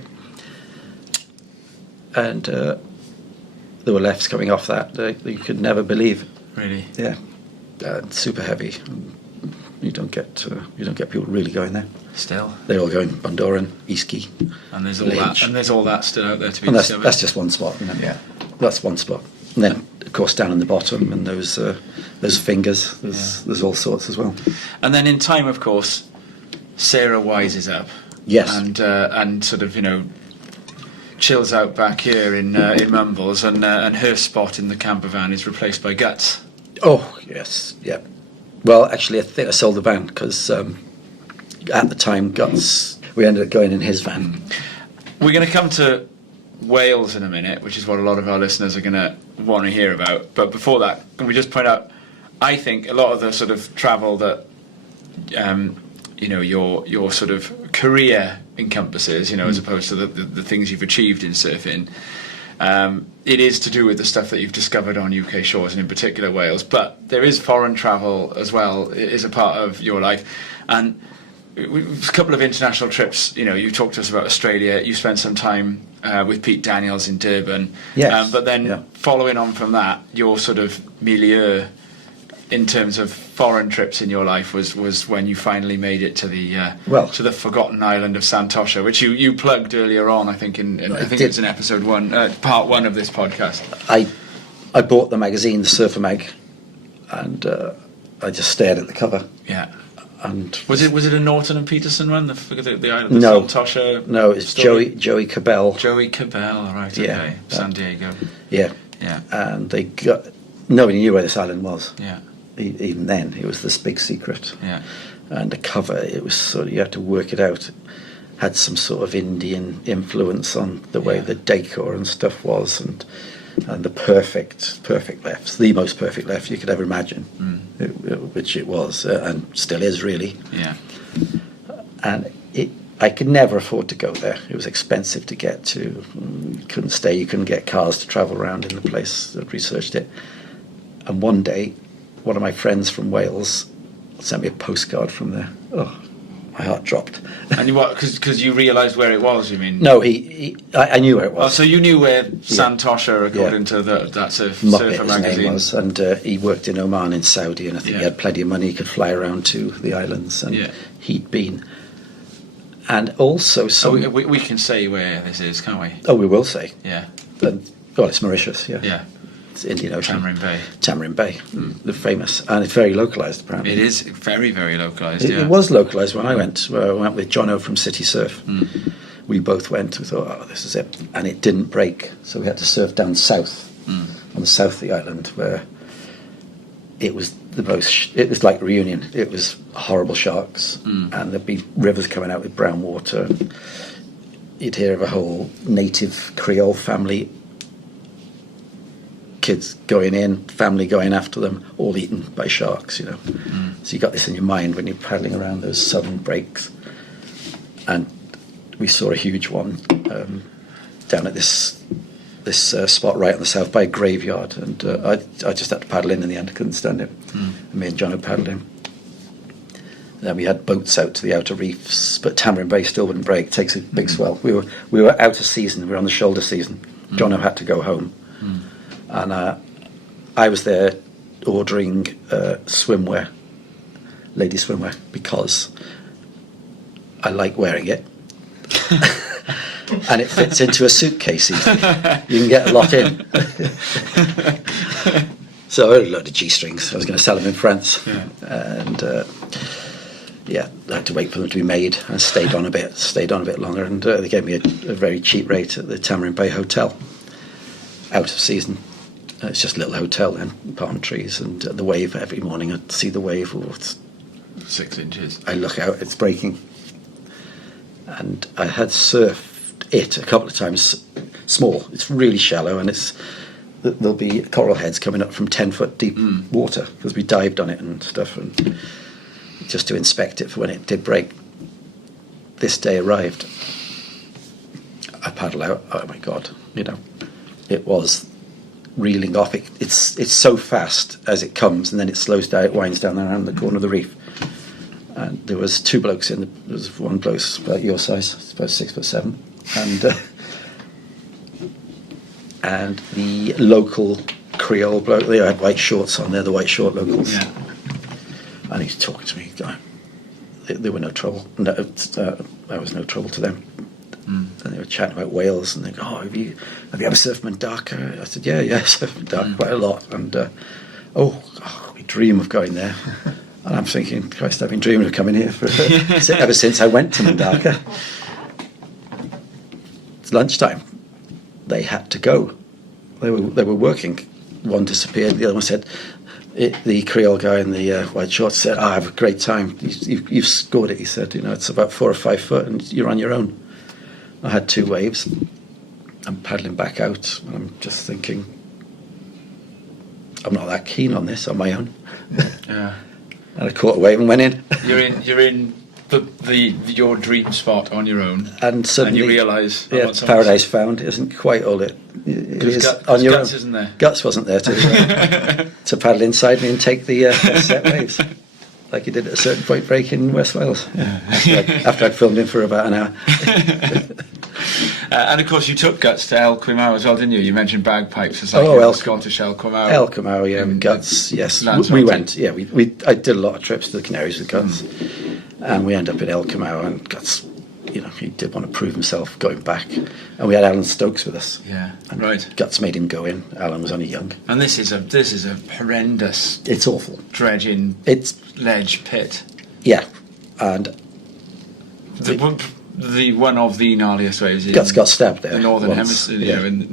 And there were lefts coming off that you could never believe. Really? Yeah. Super heavy. You don't get people really going there. Still. They're all going Bundoran, Eastkey. And there's all that. And there's all that still out there to be and discovered. that's just one spot. Yeah. That's one spot. And then, of course, down in the bottom, and those fingers, there's all sorts as well. And then in time, of course, Sarah wises up. Yes. And sort of, chills out back here in Mumbles, and her spot in the camper van is replaced by Guts. Oh, yes, yeah. Well, actually, I think I sold the van, because at the time, Guts, we ended up going in his van. We're going to come to Wales in a minute, which is what a lot of our listeners are going to want to hear about. But before that, can we just point out, I think a lot of the sort of travel that your sort of career encompasses, as opposed to the things you've achieved in surfing, it is to do with the stuff that you've discovered on UK shores, and in particular Wales. But there is foreign travel as well. It is a part of your life, and a couple of international trips. You talked to us about Australia. You spent some time with Pete Daniels in Durban. Yes. But then following on from that, your sort of milieu in terms of foreign trips in your life was when you finally made it to the forgotten island of Santosha, which you plugged earlier on. I think it was in episode 1, part 1 of this podcast. I bought the magazine, the Surfer Mag, and I just stared at the cover. Yeah. And was it a Norton and Peterson one? The island, no, Santosha. No, it's Joey Cabell. Joey Cabell, right? Yeah, okay. San Diego. Yeah. And nobody knew where this island was. Yeah. Even then, it was this big secret. Yeah. And the cover, it was sort of, you had to work it out. It had some sort of Indian influence on the way the decor and stuff was, and the perfect lefts, the most perfect left you could ever imagine, which it was, and still is, really. Yeah. And I could never afford to go there. It was expensive to get to. You couldn't stay. You couldn't get cars to travel around in the place. I'd researched it. And one day, one of my friends from Wales sent me a postcard from there. Oh, my heart dropped. And what? Because you realised where it was, you mean? No, I knew where it was. Oh, so you knew where Santosha, according to that surfer magazine. His name was, and he worked in Oman, in Saudi, and I think he had plenty of money. He could fly around to the islands, and he'd been. And also, we can say where this is, can't we? Oh, we will say. Yeah. Well, it's Mauritius. Yeah. Yeah. It's Indian Ocean. Tamarind Bay. They're famous, and it's very localised apparently. It is very, very localised. It was localised when I went. I went with Jono from City Surf. We both went. We thought, oh, this is it, and it didn't break. So we had to surf down south, on the south of the island, where it was the most. It was like Reunion. It was horrible sharks, and there'd be rivers coming out with brown water. And you'd hear of a whole native Creole family, kids going in, family going after them, all eaten by sharks. So you got this in your mind when you're paddling around those southern breaks. And we saw a huge one down at this spot right on the south by a graveyard, and I just had to paddle in the end. I couldn't stand it. And me and John paddled in. Then we had boats out to the outer reefs, but Tamarind Bay still wouldn't break. It takes a big swell. We were out of season. We were on the shoulder season. John had to go home, and I was there ordering swimwear, lady swimwear, because I like wearing it. And it fits into a suitcase easily. You can get a lot in. So I had a load of G-strings. I was going to sell them in France. And I had to wait for them to be made. I stayed on a bit longer, and they gave me a very cheap rate at the Tamarind Bay Hotel, out of season. It's just a little hotel then, palm trees, and the wave every morning. I'd see the wave. It's 6 inches. I look out, it's breaking. And I had surfed it a couple of times. Small, it's really shallow, and there'll be coral heads coming up from 10-foot deep water, because we dived on it and stuff, and just to inspect it for when it did break. This day arrived. I paddle out. Oh my God! It was reeling off. It's so fast as it comes, and then it slows down. It winds down around the corner of the reef. And there was 2 blokes in. There was one bloke about your size, about 6'7", and the local Creole bloke. They had white shorts on. They're the white short locals. Yeah. And he's talking to me. There were no trouble. No, I was no trouble to them. And they were chatting about whales, and they go, "Oh, have you ever surfed Mundaka?" I said, "Yeah, surfed Mundaka quite a lot." And we dream of going there. And I'm thinking, Christ, I've been dreaming of coming here ever since I went to Mundaka. It's lunchtime. They had to go. They were working. One disappeared. The other one said, the Creole guy in the white shorts said, "I have a great time. You've scored it." He said, "It's about 4 or 5 foot, and you're on your own." I had 2 waves. I'm paddling back out, and I'm just thinking, I'm not that keen on this on my own. Yeah. And I caught a wave and went in. You're in your dream spot on your own, and suddenly you realise Paradise Found isn't quite all it is on your Guts own. isn't there? Guts wasn't there to paddle inside me and take the set waves like he did at a certain point break in West Wales. After I'd filmed him for about an hour. And of course, you took Guts to El Quimau as well, didn't you? You mentioned bagpipes as like Scottish El Quimau. El Quimau, yeah, Guts, yes. We went, yeah. I did a lot of trips to the Canaries with Guts, and we ended up in El Quimau, and Guts, he did want to prove himself going back, and we had Alan Stokes with us. Yeah, and right. Guts made him go in. Alan was only young. And this is a horrendous. It's awful. Dredging. It's ledge pit. Yeah, and the one of the gnarliest waves. Guts got stabbed there. The northern once. hemisphere, in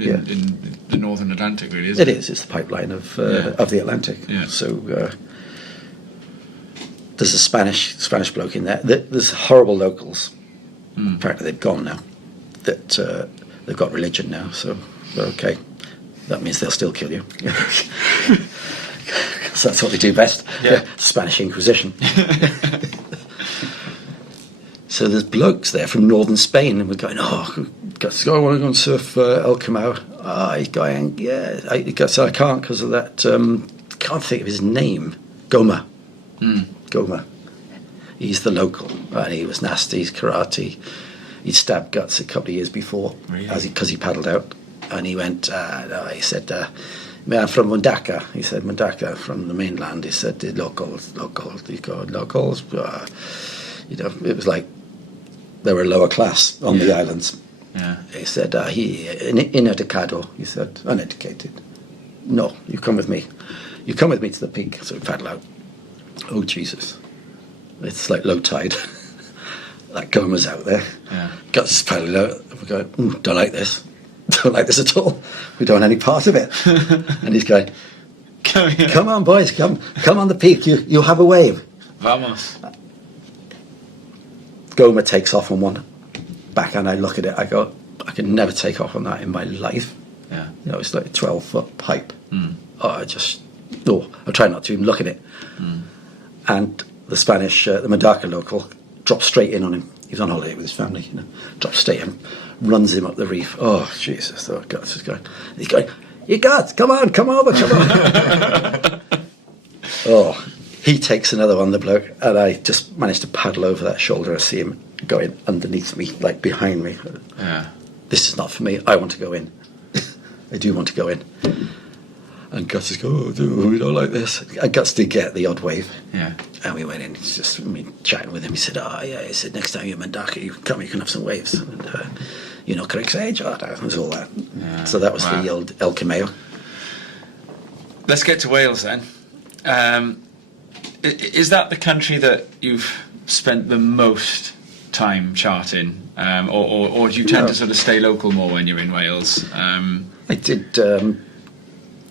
the northern Atlantic, really. Isn't it is. It's the pipeline of the Atlantic. Yeah. So there's a Spanish bloke in there. There's horrible locals. Apparently they've gone now. That they've got religion now. So okay, that means they'll still kill you. Because that's what they do best. Yeah. Spanish Inquisition. So there's blokes there from northern Spain, and we're going, I want to go and surf El Quimau. He's going, yeah. I can't because of that. Can't think of his name. Goma. Goma. He's the local, and he was nasty. He's karate. He'd stabbed Guts a couple of years before, really? Because he paddled out, and he went. He said, "I'm from Mundaka." He said, "Mundaka from the mainland." He said, "The locals." He called locals. It was like they were lower class on the islands. Yeah. He said, he ineducado. He said, uneducated. no, you come with me. You come with me to the peak. So we paddle out. Oh, Jesus. It's like low tide. That gomer's out there. Yeah. Got us paddling out. We're going, don't like this. Don't like this at all. We don't want any part of it. And he's going, come on, boys, come on the peak. You'll have a wave. Vamos. Gomer takes off on one. Backhand, I look at it. I go, I can never take off on that in my life. Yeah. You know, it's like a 12-foot pipe. I try not to even look at it. And the Spanish, the Mendaka local, dropped straight in on him. He was on holiday with his family, you know. Dropped straight in, runs him up the reef. Oh, Jesus. Oh, God, he's going, you guys, come over, come on. Oh, he takes another one, the bloke, and I just managed to paddle over that shoulder. I see him going underneath me, like behind me. Yeah. This is not for me. I want to go in. I do want to go in. And Guts is going, oh, dude, we don't like this. And Guts did get the odd wave. Yeah. And we went in, it's just me chatting with him. He said, yeah. He said, next time you're in Mendaka, you come, you can have some waves. And, you know, Craig's age, it was all that. Yeah. So that was Wow. the old El Cameo. Let's get to Wales then. Is that the country that you've spent the most time charting? Or do you tend to sort of stay local more when you're in Wales? I did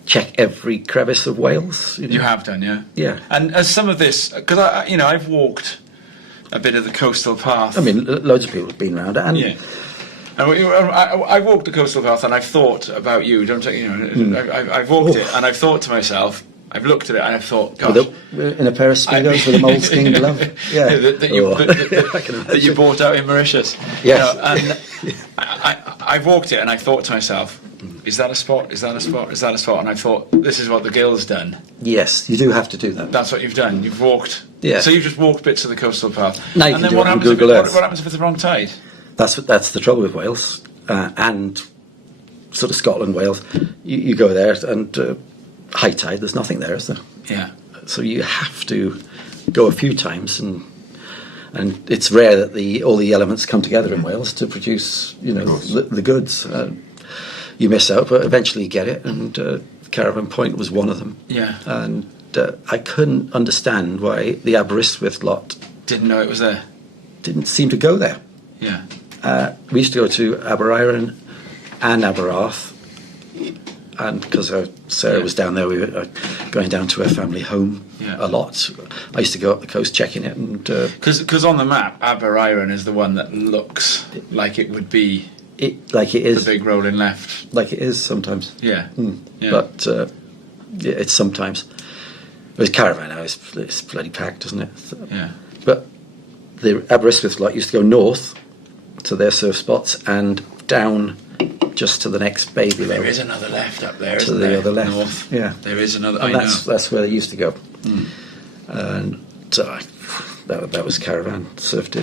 check every crevice of Wales. You have done, yeah? Yeah. And as some of this, because I've walked a bit of the coastal path. I mean, loads of people have been around it. And Yeah. And I've walked the coastal path, and I've thought about you. Don't you know? I've walked it, and I've thought to myself. I've looked at it, and I've thought, gosh. In a pair of Speedos with a moleskin glove. Yeah. that you bought out in Mauritius. Yes. You know, and I've walked it, and I thought to myself, is that a spot? Is that a spot? Is that a spot? And I thought, this is what the Gill's done. Yes, you do have to do that. That's what you've done. You've walked. Yeah. So you've just walked bits of the coastal path. Now you and can then do what it on happens? Google Earth. What happens if it's the wrong tide? That's the trouble with Wales and sort of Scotland, Wales. You go there and high tide, there's nothing there, is there? Yeah. So you have to go a few times, and it's rare that all the elements come together in Wales to produce, you know, the goods. You miss out, but eventually you get it, and Caravan Point was one of them. Yeah. And I couldn't understand why the Aberystwyth lot Didn't know it was there. didn't seem to go there. Yeah. We used to go to Aberaeron and Aberarth, and because Sarah was down there, we were going down to her family home a lot. I used to go up the coast checking it, and because on the map, Aberaeron is the one that looks like it would be like it is the big rolling left. like it is sometimes. Yeah. Yeah. But it's sometimes. With Caravan now, it's bloody packed, isn't it? So, Yeah. but the Aberystwyth lot used to go north to their surf spots and down just to the next bay below. There is another left up there, To isn't the there? other left, North. yeah. There is another. And I know. that's where they used to go. And so that was Caravan. Surfed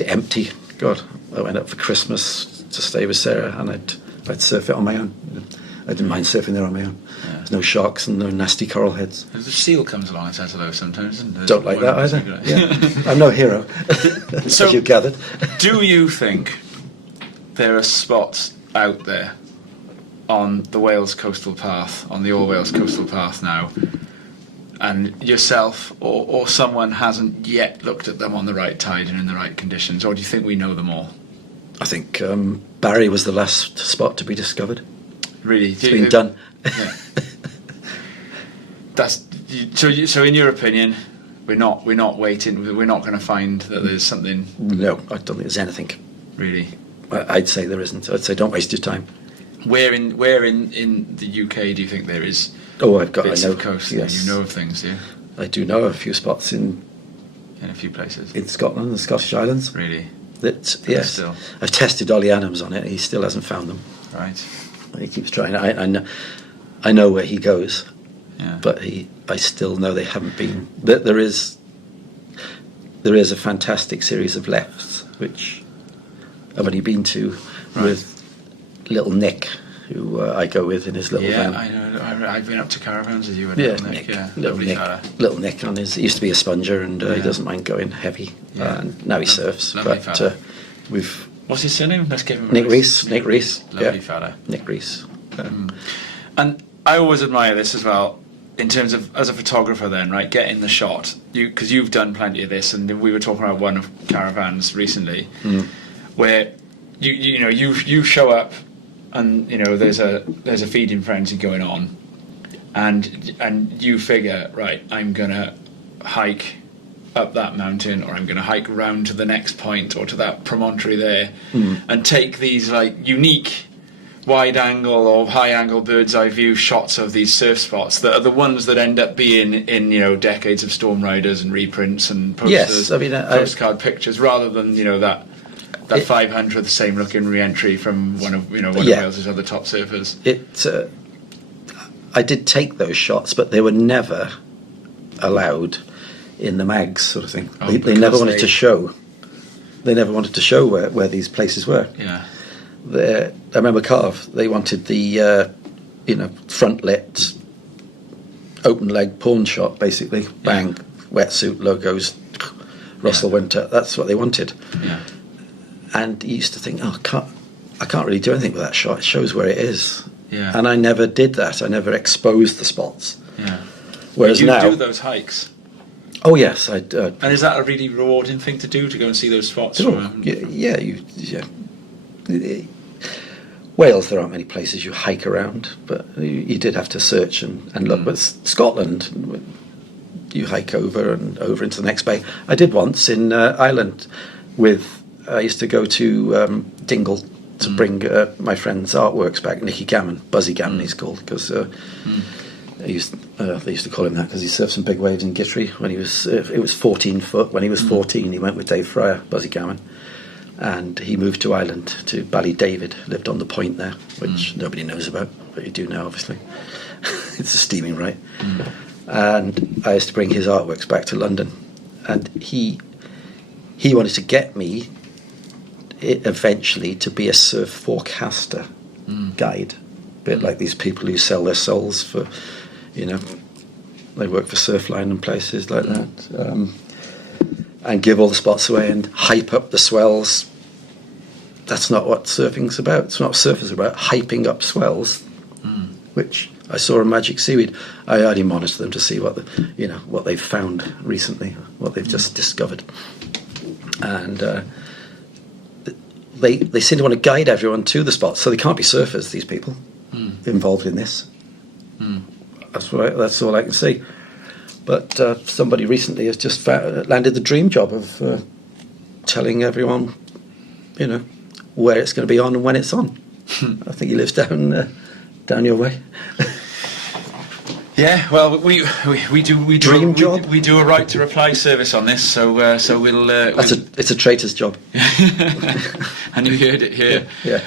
it empty. God, I went up for Christmas to stay with Sarah, and I'd surf it on my own. I didn't mind surfing there on my own. Yeah. There's no sharks and no nasty coral heads. The seal comes along and says hello sometimes, isn't there? Don't like that either. Yeah. I'm no hero, So- as you've gathered. Do you think there are spots out there on the Wales coastal path, on the All Wales coastal path now, and yourself or someone hasn't yet looked at them on the right tide and in the right conditions, or do you think we know them all? I think Barry was the last spot to be discovered. Really? It's been done. Yeah. So in your opinion, we're not waiting. We're not going to find that there's something. No, I don't think there's anything. Really. I'd say there isn't. I'd say don't waste your time. Where in the UK do you think there is? Oh, I Bits know of coast. Yes. You know of things, do you? I do know a few spots in In a few places. Scotland, the Scottish Islands. Really. That yes, Still. I've tested Ollie Adams on it. He still hasn't found them. Right. He keeps trying. I know where he goes, Yeah. but I still know they haven't been. There is a fantastic series of lefts which I've only been to with little Nick, who I go with in his little Yeah, van. I know. I've been up to caravans with you and Yeah, Nick. Nick, Yeah, little lovely Nick, fella. little Nick on his. He used to be a sponger, and he Yeah. doesn't mind going heavy. Yeah. And now he surfs. Lovely But fella. we've What's his surname? Let's give him a Nick raise. Rees. Lovely Yeah. fella. Nick Rees. And I always admire this as well, in terms of as a photographer. Then, right, getting the shot. Because you've done plenty of this, and we were talking about one of caravans recently, where you show up, and there's a feeding frenzy going on, and you figure, right, I'm gonna hike up that mountain, or I'm going to hike round to the next point, or to that promontory there, and take these like unique wide angle or high angle bird's eye view shots of these surf spots that are the ones that end up being in decades of storm riders and reprints and posters, postcard pictures, rather than that 500th same looking re-entry from one of Wales's other top surfers. I did take those shots, but they were never allowed in the mags, sort of thing. They never wanted to show. They never wanted to show where these places were. Yeah. I remember Carve. They wanted the front lit, open leg pawn shot, basically. Bang, wetsuit logos, Russell Winter. That's what they wanted. Yeah. And you used to think, I can't really do anything with that shot. It shows where it is. Yeah. And I never did that. I never exposed the spots. Yeah. Whereas you now, do those hikes. Oh yes, I. And is that a really rewarding thing to do, to go and see those spots? Wales, there aren't many places you hike around, but you did have to search and look. But Scotland, you hike over and over into the next bay. I did once in Ireland I used to go to Dingle to bring my friend's artworks back. Nicky Gammon, Buzzy Gammon he's called, because they used to call him that because he surfed some big waves in Guthrie when he was. It was 14 foot. When he was 14, he went with Dave Fryer, Buzzy Gammon, and he moved to Ireland, to Ballydavid. Lived on the point there, which nobody knows about, but you do now, obviously. It's a steaming right. And I used to bring his artworks back to London, and he wanted to get me eventually to be a surf forecaster guide, a bit like these people who sell their souls for. They work for Surfline and places like that, and give all the spots away and hype up the swells. That's not what surfing's about. It's not what surfers are about, hyping up swells, which I saw in Magic Seaweed. I only monitor them to see what what they've found recently, what they've just discovered, and they seem to want to guide everyone to the spots. So they can't be surfers, these people involved in this. That's all I can see. But somebody recently has just landed the dream job of telling everyone, where it's going to be on and when it's on. I think he lives down your way. Yeah, well, we do dream job. We do a right to reply service on this, so we'll. It's a traitor's job. And you heard it here. Yeah.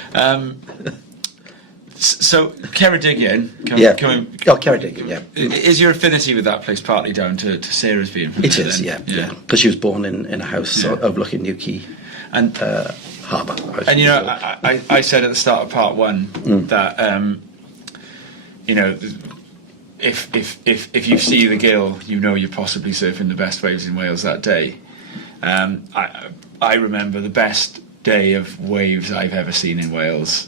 So Ceredigion, Ceredigion, yeah. Is your affinity with that place partly down to Sarah's being from there? It is, then? Yeah. Because she was born in a house overlooking Newquay and harbour. And I said at the start of part one that if you see the gill, you're possibly surfing the best waves in Wales that day. I remember the best day of waves I've ever seen in Wales.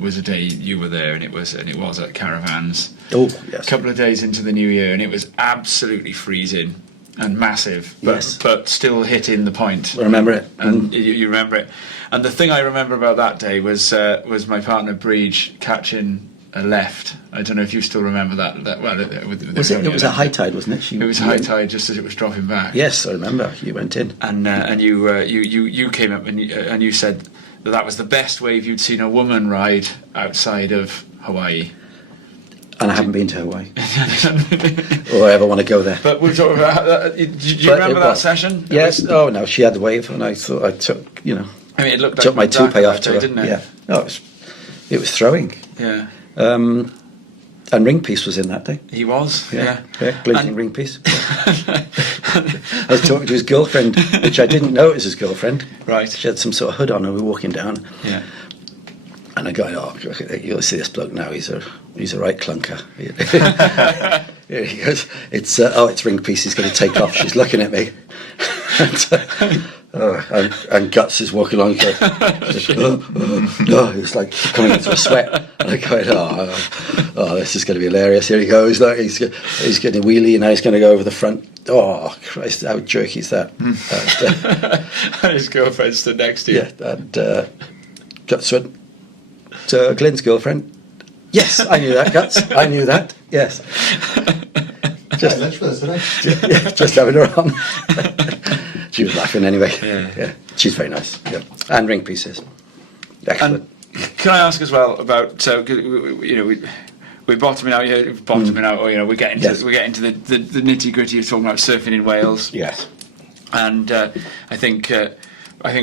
Was a day you were there, and it was at Caravans. Oh, yes. A couple of days into the new year, and it was absolutely freezing and massive, but still hitting the point. I remember it, and you remember it. And the thing I remember about that day was my partner Breach catching a left. I don't know if you still remember that. It was a high tide, wasn't it? It was high tide, just as it was dropping back. Yes, I remember. You went in, and you came up and you said that was the best wave you'd seen a woman ride outside of Hawaii. And I haven't been to Hawaii, or ever want to go there. But we're talking about that. Do you remember that session? Yes. Oh no, she had the wave, and I thought I took, I mean, it looked took like my toupee off to her, didn't it? Yeah. No, it was throwing. Yeah. And Ringpiece was in that day. He was. Yeah. Blinking Ringpiece. I was talking to his girlfriend, which I didn't know it was his girlfriend. Right. She had some sort of hood on, and we were walking down. Yeah. And I go, you'll see this bloke now. He's a right clunker. He goes, it's Ringpiece. He's going to take off. She's looking at me. And Guts is walking along. Going, it's like coming into a sweat. And I'm going, this is going to be hilarious. Here he goes. Like he's getting a wheelie, and now he's going to go over the front. Oh Christ! How jerky is that? And his girlfriend stood next to you. Yeah, and Guts went to Glenn's girlfriend. Yes, I knew that, Guts. I knew that. Yes. Just having her on. She was laughing anyway. Yeah. She's very nice. Yeah. And ring pieces. Excellent. And can I ask as well about we're bottoming out here, or we're getting to the nitty gritty of talking about surfing in Wales. Yes. And I think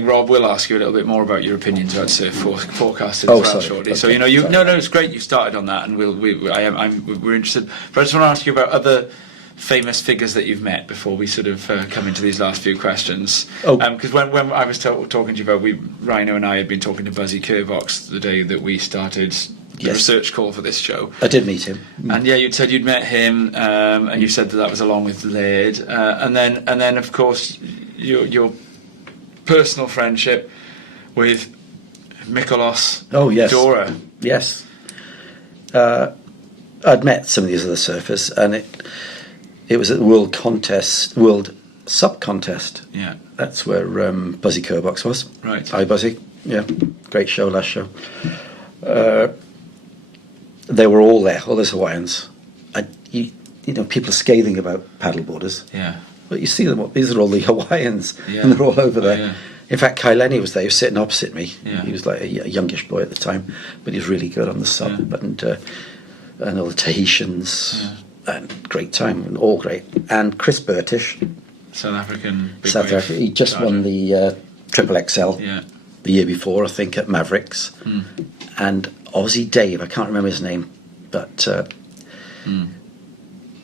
Rob will ask you a little bit more about your opinions about surf forecasting as well shortly. Okay. So it's great you started on that, and we're interested. But I just want to ask you about other famous figures that you've met before we sort of come into these last few questions. Because when I was talking to you about Rhino and I had been talking to Buzzy Kerbox the day that we started the research call for this show. I did meet him. And you'd said you'd met him, and you said that was along with Laird, and then of course your personal friendship with Nicol. Dora. Yes. I'd met some of these other surfers, and it was at the World Sub Contest. Yeah. That's where Buzzy Kerbox was. Right. Hi, Buzzy. Yeah. Great show, last show. They were all there, all those Hawaiians. People are scathing about paddleboarders. Yeah. But you see them, these are all the Hawaiians, and they're all over there. Yeah. In fact, Kai Lenny was there, he was sitting opposite me. Yeah. He was like a youngish boy at the time, but he was really good on the sub, and all the Tahitians. Yeah. And great time, and all great. And Chris Burtish, South African. South Africa. He just won the Triple XL the year before, I think, at Mavericks. And Aussie Dave, I can't remember his name, but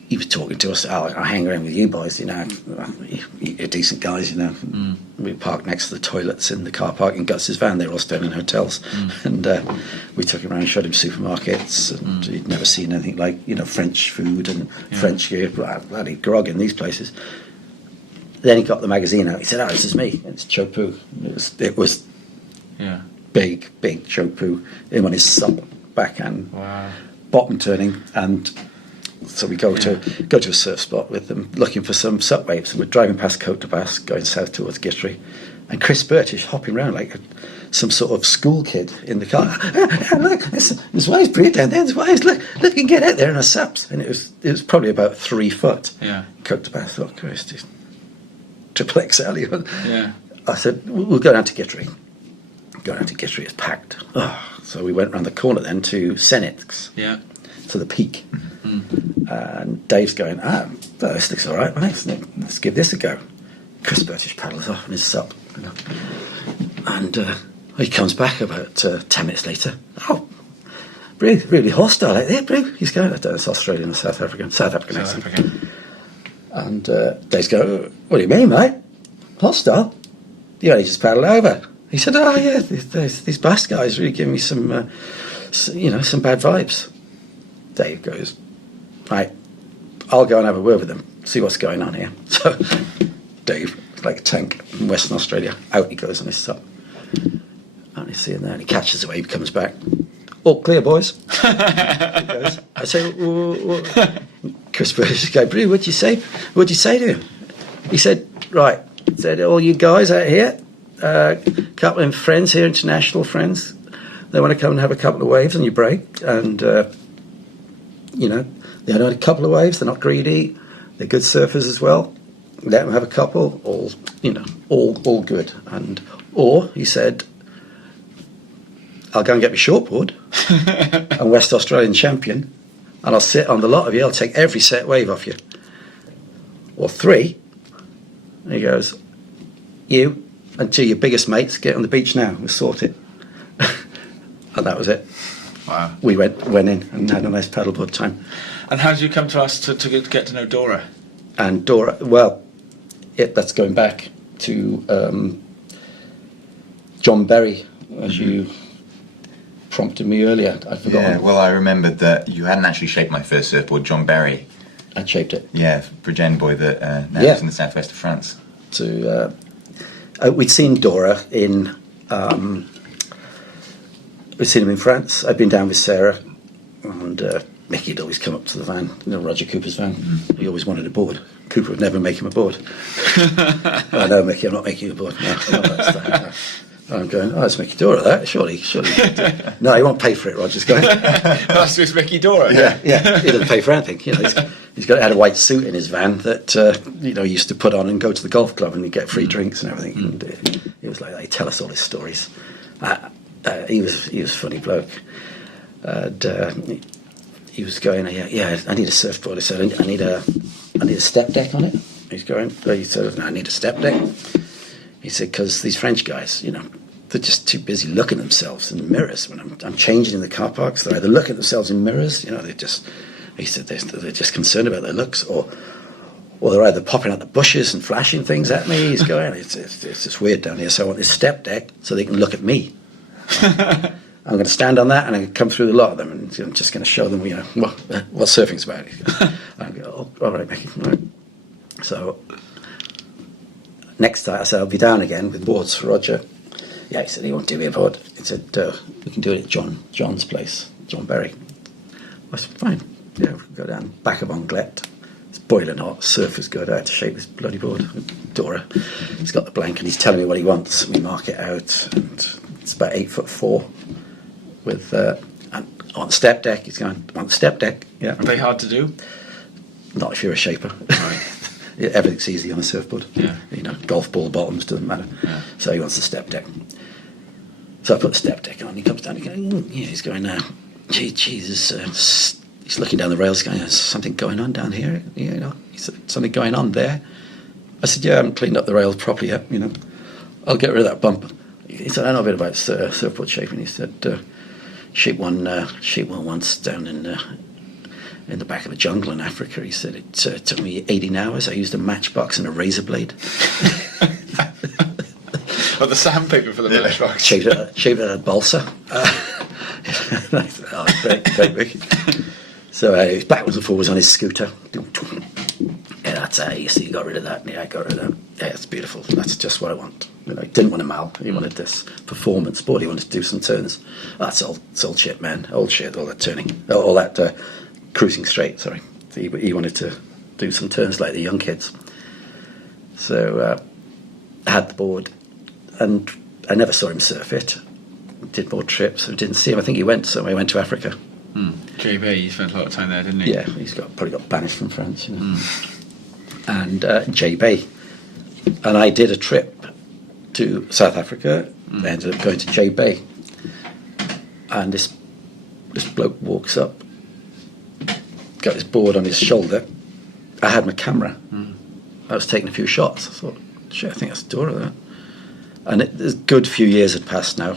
he was talking to us. I hang around with you boys, you're decent guys, We parked next to the toilets in the car park in Guts's van. They were all staying in hotels, and we took him around and showed him supermarkets, and he'd never seen anything like French food and French bloody grog in these places. Then he got the magazine out. He said, this is me. It's Chopu. It was big Chopu. Him on his sub backhand, bottom turning, and so we go to a surf spot with them, looking for some sup waves. And we're driving past Cote de Basque, going south towards Guthrie, and Chris Burtish hopping around like some sort of school kid in the car. Look, there's waves pretty down there. There's waves. Look, you can get out there in our sups. And it was probably about 3 foot. Yeah. Cote de Basque. Oh, Christ, Triple XL. Yeah. I said, we'll go down to Guthrie. It's packed. So we went round the corner then to Senet's. Yeah. To the peak. And Dave's going, this looks all right, mate. Let's give this a go. Chris Burtish paddles off in his sup. And he comes back about 10 minutes later. Really hostile out there, bro. He's going, I don't know, it's Australian or South African accent. And Dave's going, what do you mean, mate? Hostile? You only just paddled over. He said, these Basque guys really give me some bad vibes. Dave goes, right, I'll go and have a word with them, see what's going on here. So Dave, like a tank in Western Australia, out he goes on his sub. And he's seeing that, and he catches the wave, he comes back. All clear, boys. I say, Chris Burtish goes, Brew, what'd you say? What'd you say to him? He said, right, all you guys out here, a couple of friends here, international friends, they want to come and have a couple of waves on your break, and they only had a couple of waves. They're not greedy. They're good surfers as well. Let them have a couple. All good. Or he said, I'll go and get my shortboard. I'm West Australian champion, and I'll sit on the lot of you. I'll take every set wave off you. Or 3. And he goes, you and 2 of your biggest mates get on the beach now. We'll sort it. And that was it. Wow. We went in and had a nice paddleboard time. And how did you come to us to get to know Dora? And Dora, that's going back to John Berry, as you prompted me earlier. I'd forgotten. Yeah, well, I remembered that you hadn't actually shaped my first surfboard, John Berry. I'd shaped it. Yeah, Bridgend boy that now lives in the southwest of France. We'd seen Dora we'd seen him in France. I'd been down with Sarah, and Miki had always come up to the van, Roger Cooper's van. He always wanted a board. Cooper would never make him a board. Oh, no, Miki, I'm not making you a board. No, that's that. I'm going, oh, it's Miki Dora, that. Surely. No, he won't pay for it, Roger's going. That's just Miki Dora. Yeah. He doesn't pay for anything. He's had a white suit in his van that, he used to put on and go to the golf club and he'd get free drinks and everything. And he was like that. He'd tell us all his stories. He was a funny bloke. And he was going, yeah, I need a surfboard. I said, I need a step deck on it. He said, I need a step deck. He said, because these French guys, they're just too busy looking at themselves in the mirrors. When I'm changing in the car parks, they're either looking at themselves in mirrors, he said, they're just concerned about their looks, or they're either popping out the bushes and flashing things at me. He's going, it's just weird down here, so I want this step deck so they can look at me. I'm going to stand on that and I'm going to come through a lot of them and I'm just going to show them, what surfing's about. I go, all right, Mickey. All right. So next time I said, I'll be down again with boards for Roger. Yeah, he said, he won't do me a board. He said, we can do it at John's place, John Berry. I said, fine. Yeah, we can go down back of Anglet. It's boiling hot. Surfer's good. I had to shape this bloody board. Dora. He's got the blank and he's telling me what he wants. We mark it out. And it's about 8'4" with on the step deck. He's going on the step deck. Yeah. Are they hard to do? Not if you're a shaper. Right. Everything's easy on a surfboard. Yeah. Golf ball bottoms doesn't matter. Yeah. So he wants the step deck. So I put the step deck on. He comes down. He's going now. Jesus. He's looking down the rails, going, "There's something going on down here." He said, "Something going on there." I said, "Yeah, I haven't cleaned up the rails properly yet. I'll get rid of that bump." He said, "I know a bit about surfboard shaping." He said, "Shape one once down in the back of the jungle in Africa." He said, "It took me 18 hours. I used a matchbox and a razor blade." Or the sandpaper for the matchbox. Shaped it a balsa. Great, Mickey. So he was backwards and forwards on his scooter. Yeah, that's how you got rid of that. Yeah, I got rid of that. Yeah, it's beautiful. That's just what I want. He didn't want a mal. He wanted this performance board. He wanted to do some turns. That's old shit, man. Old shit. All that turning. All that cruising straight. Sorry. He wanted to do some turns like the young kids. So I had the board, and I never saw him surf it. Did more trips. I didn't see him. I think he went somewhere. He went to Africa. JB, he spent a lot of time there, didn't he? Yeah, he's probably got banished from France. And JB. And I did a trip to South Africa. I ended up going to JB. And this bloke walks up, got his board on his shoulder. I had my camera. I was taking a few shots. I thought, shit, I think that's Dora there. And a good few years had passed now.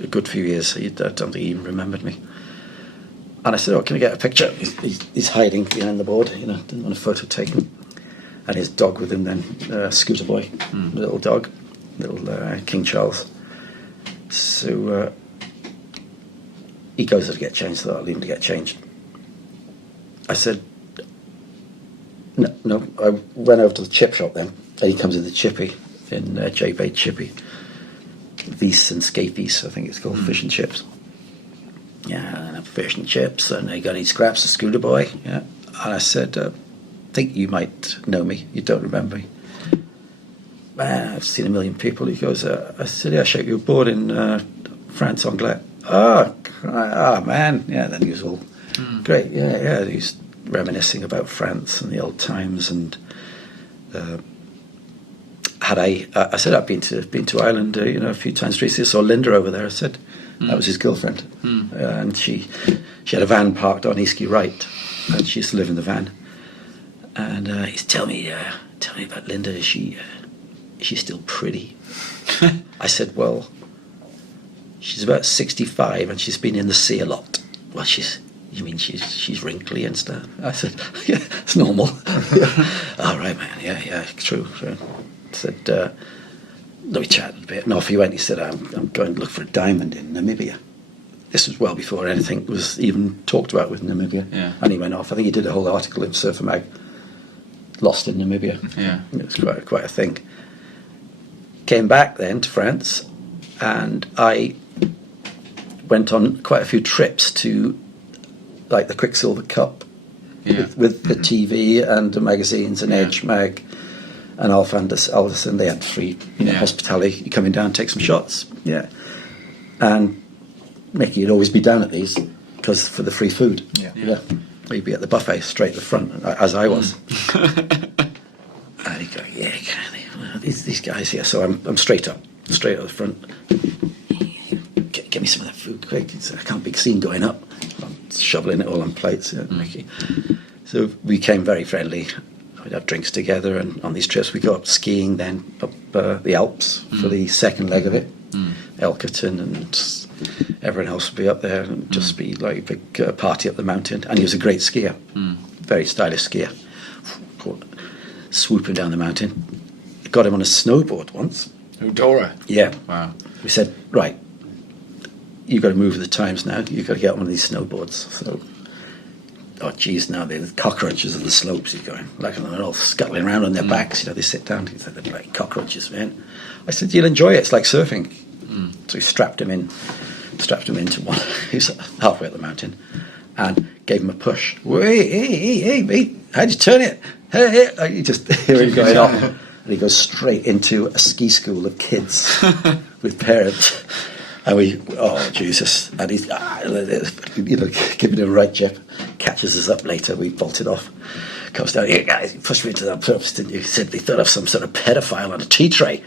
A good few years. I don't think he even remembered me. And I said, "Oh, can I get a picture?" He's hiding behind the board, didn't want a photo taken. And his dog with him then, Scooter Boy, little dog, little King Charles. So he goes to get changed, so I'll leave him to get changed. I said, no, I went over to the chip shop then, and he comes in the chippy, in J-Bay Chippy. Vies and Scapies, I think it's called, fish and chips. Yeah, and fish and chips, and he got any scraps of Scooter Boy. Yeah, and I said, "I think you might know me. You don't remember me." "Man, I've seen a million people." He goes, "I said, yeah, I shaped your board in France, Anglet." Oh, man, yeah. Then he was all great. Yeah. He was reminiscing about France and the old times, and I said I've been to Ireland, a few times recently. I saw Linda over there. I said. That was his girlfriend, and she had a van parked on Easky Right, and she used to live in the van. And he's tell me about Linda. Is she still pretty? I said, well, she's about 65, and she's been in the sea a lot. Well, she's wrinkly and stuff. I said, yeah, it's normal. All right, man. Yeah, true. I said. We chatted a bit, and off he went. He said, I'm going to look for a diamond in Namibia. This was well before anything was even talked about with Namibia. Yeah. And he went off. I think he did a whole article in Surfer Mag, Lost in Namibia. Yeah. It was quite a thing. came back then to France, and I went on quite a few trips to, like, the Quicksilver Cup with the TV and the magazines and Edge Mag and Alf Alderson. They had free hospitality. You coming down, take some shots. Yeah. And Mickey would always be down at these because for the free food. Yeah. He'd be at the buffet straight at the front, as I was. And he'd go, these guys here. So I'm straight up the front. Get me some of that food quick. I can't be seen going up. I'm shoveling it all on plates, Mickey. So we became very friendly. We'd have drinks together, and on these trips we go up skiing then up the Alps for the second leg of it. Elkerton and everyone else would be up there and just be like a big party up the mountain. And he was a great skier, very stylish skier, swooping down the mountain. Got him on a snowboard once. Oh, Dora. Yeah. Wow. We said, right, you've got to move with the times now. You've got to get on one of these snowboards. So, oh geez, now they're the cockroaches of the slopes. He's going, like, they're all scuttling around on their backs. They sit down. He said, they're like cockroaches, man. I said, you'll enjoy it. It's like surfing. So we strapped him into one. He was halfway up the mountain, and gave him a push. Hey, mate, how'd you turn it? Hey. You just hear him going off, and he goes straight into a ski school of kids with parents. And oh Jesus! And he's giving him a right jab. Catches us up later. We bolted off. Comes down here, guys. You pushed me into that purpose, didn't you? He said they thought of some sort of pedophile on a tea tray.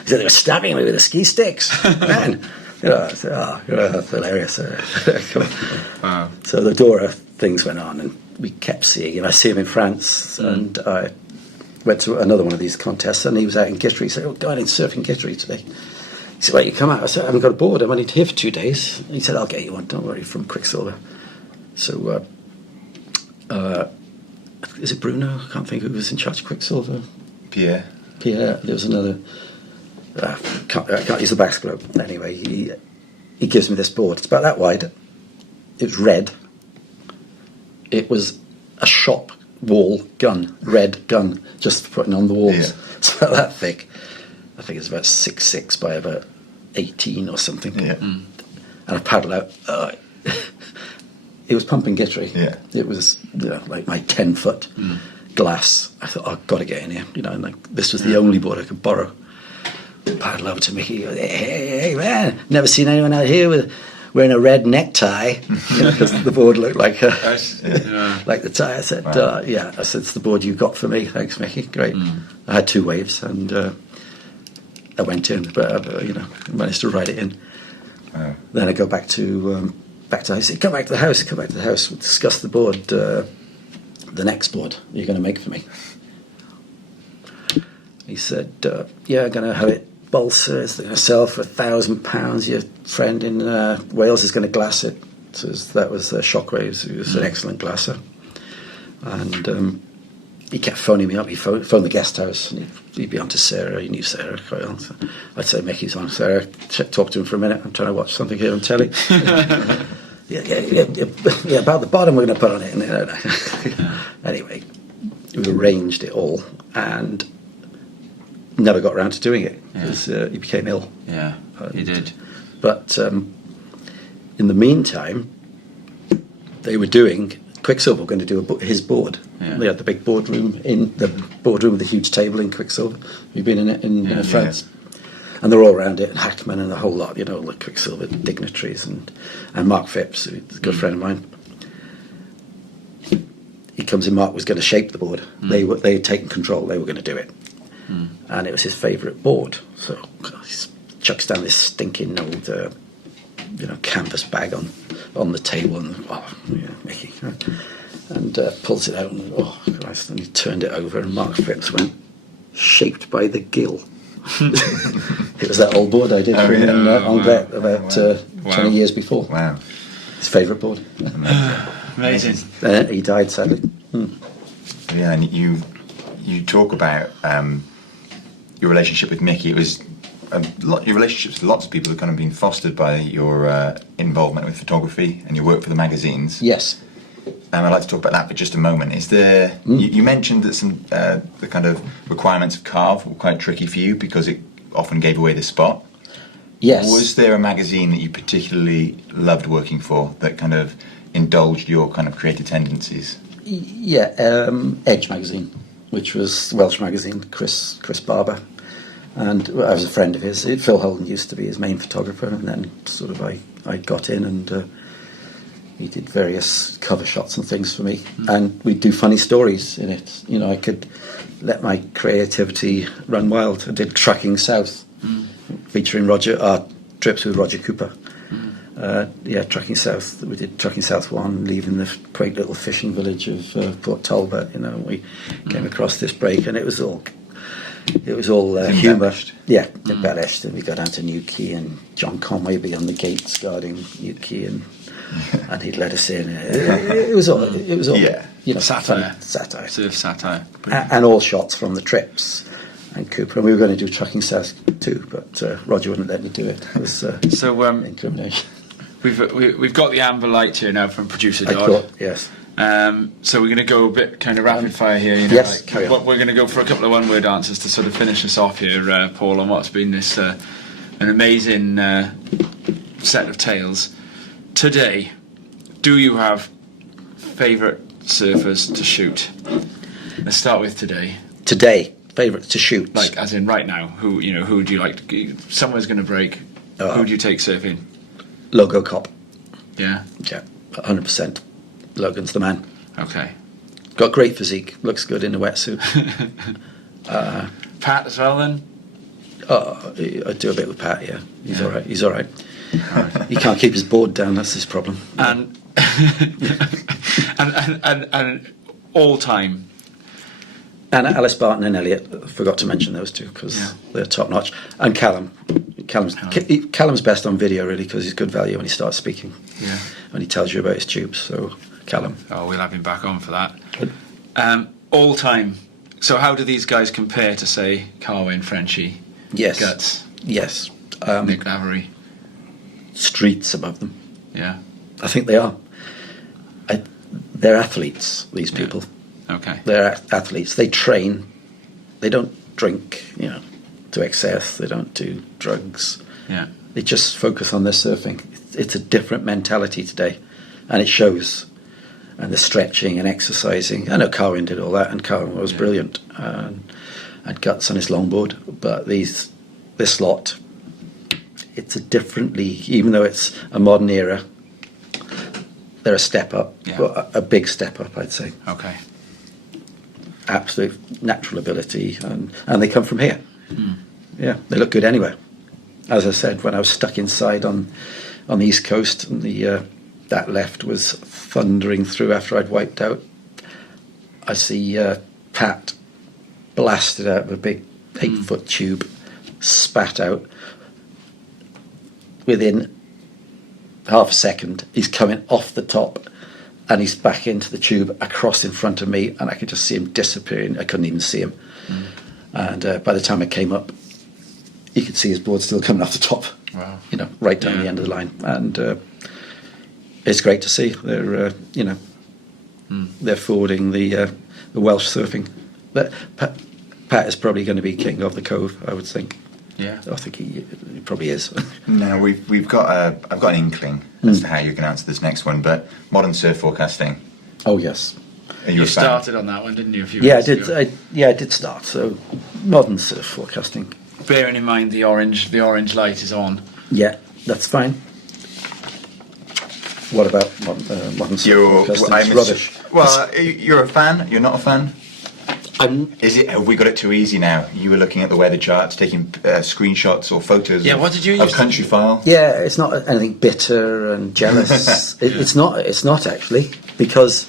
He said they were stabbing me with the ski sticks, man. I said, that's hilarious. Wow. So the Dora things went on, and we kept seeing him. I see him in France, and I went to another one of these contests, and he was out in Guitry. He said, "Oh, go out and surf in Guitry today." He said, "Well, you come out." I said, "I haven't got a board. I'm only here for 2 days." And he said, "I'll get you one. Don't worry." From Quicksilver. So, is it Bruno? I can't think who was in charge of Quicksilver. Pierre. There was another. I can't use the backstroke. Anyway, he gives me this board. It's about that wide. It was red. It was a shop wall gun, red gun, just for putting on the walls. Yeah. It's about that thick. I think it's about 6'6" by about 18 or something. Yeah. And I paddled out. It was pumping Guitry. Yeah. It was like my 10-foot glass. I thought, I've got to get in here. And like this was the only board I could borrow. Paddle over to Mickey. He goes, hey, man! Never seen anyone out here wearing a red necktie. Because the board looked like like the tie. I said, wow. I said, it's the board you got for me. Thanks, Mickey. Great. I had 2 waves, and I went in, but managed to ride it in. Wow. Then I go back to the house. He said, come back to the house. We'll discuss the board, the next board you're going to make for me. He said, I'm going to have it balsa. It's going to sell for £1,000. Your friend in Wales is going to glass it. So that was Shockwaves. He was an excellent glasser. And he kept phoning me up. He phoned the guest house, and he'd be on to Sarah. He knew Sarah quite well. So I'd say, Mickey's on. Sarah, talk to him for a minute. I'm trying to watch something here on telly. Yeah, about the bottom we're going to put on it. Anyway, we arranged it all, and never got around to doing it because he became ill. Yeah, he did. But in the meantime, they were doing. Quicksilver were going to do his board. Yeah. They had the big boardroom with the huge table in Quicksilver. You've been in it in France. Yeah. And they're all around it, and Hackman and a whole lot, like Quicksilver dignitaries and Mark Phipps, who's a good friend of mine. He comes in. Mark was going to shape the board. They had taken control. They were going to do it, and it was his favourite board. So he chucks down this stinking old, canvas bag on the table, and Mickey, and pulls it out, and Christ! And he turned it over, and Mark Phipps went, shaped by the gill. It was that old board I did for him in Anglet about 20 years before. Wow. His favourite board. Amazing. He died sadly. Yeah, and you talk about your relationship with Mickey. It was your relationships with lots of people have kind of been fostered by your involvement with photography and your work for the magazines. Yes. I'd like to talk about that for just a moment. Is there? You mentioned that some the kind of requirements of carve were quite tricky for you because it often gave away the spot. Yes. Was there a magazine that you particularly loved working for that kind of indulged your kind of creative tendencies? Yeah, Edge magazine, which was Welsh magazine, Chris Barber, and I was a friend of his. Phil Holden used to be his main photographer, and then sort of I got in and he did various cover shots and things for me, and we'd do funny stories in it. You know, I could let my creativity run wild. I did Tracking South, featuring trips with Roger Cooper. Tracking South. We did Tracking South 1, leaving the quaint little fishing village of Port Talbot. You know, we came across this break, and it was all humour. Yeah, embellished. And we got down to Newquay, and John Conway be on the gates guarding Newquay, and he'd let us in. It was all you know, satire, satire, surf satire, and all shots from the trips. And Cooper, and we were going to do Trucking South too, but Roger wouldn't let me do it. It was incrimination. We've got the amber light here now from producer I Dodd. thought, yes. So we're going to go a bit kind of rapid fire here. You know, yes, carry on. We're going to go for a couple of one-word answers to sort of finish us off here, Paul, on what's been this an amazing set of tales. Today, do you have favourite surfers to shoot? Let's start with today. Today, favourites to shoot. Like, as in right now, who do you like? Someone's going to break. Who do you take surfing? Logo Cop. Yeah. Yeah, 100%. Logan's the man. Okay. Got great physique. Looks good in a wetsuit. Pat as well, then? I do a bit with Pat, yeah. He's all right. He's all right. He can't keep his board down, that's his problem. And and all time. And Alice Barton and Elliot, I forgot to mention those two because they're top notch. And Callum's best on video, really, because he's good value when he starts speaking. Yeah. When he tells you about his tubes. So, Callum. Oh, we'll have him back on for that. All time. So, how do these guys compare to, say, Carwyn, Frenchie, Yes. Guts, Yes. Nick Lavery? Streets above them. Yeah. I think they are. They're athletes, these people. Okay. They're athletes. They train. They don't drink, to excess. They don't do drugs. Yeah. They just focus on their surfing. It's a different mentality today, and it shows. And the stretching and exercising. I know Carwyn did all that, and Carwyn was brilliant. And Guts on his longboard. But this lot, it's a different league. Even though it's a modern era, they're a step up. Yeah. Well, a big step up, I'd say. Okay. Absolute natural ability, and they come from here. Yeah, they look good anywhere. As I said, when I was stuck inside on the East Coast, and that left was thundering through after I'd wiped out, I see Pat blasted out of a big 8-foot tube, spat out. Within half a second, he's coming off the top, and he's back into the tube across in front of me, and I could just see him disappearing. I couldn't even see him. And by the time I came up, you could see his board still coming off the top. Wow. Right down the end of the line. And it's great to see. They're, they're forwarding the Welsh surfing. But Pat is probably going to be king of the Cove, I would think. Yeah. I think he probably is. Now I've got an inkling as to how you can answer this next one, but modern surf forecasting. Oh yes. Are You a fan? started on that one, didn't you? A few Yeah, I minutes did. ago? I did start. So modern surf forecasting. Bearing in mind the orange light is on. Yeah, that's fine. What about modern surf forecasting? It's rubbish. Well, you're a fan. You're not a fan. Have we got it too easy now? You were looking at the weather charts, taking screenshots or photos. Yeah, what did you of use? Country File. Yeah, it's not anything bitter and jealous. It's not actually, because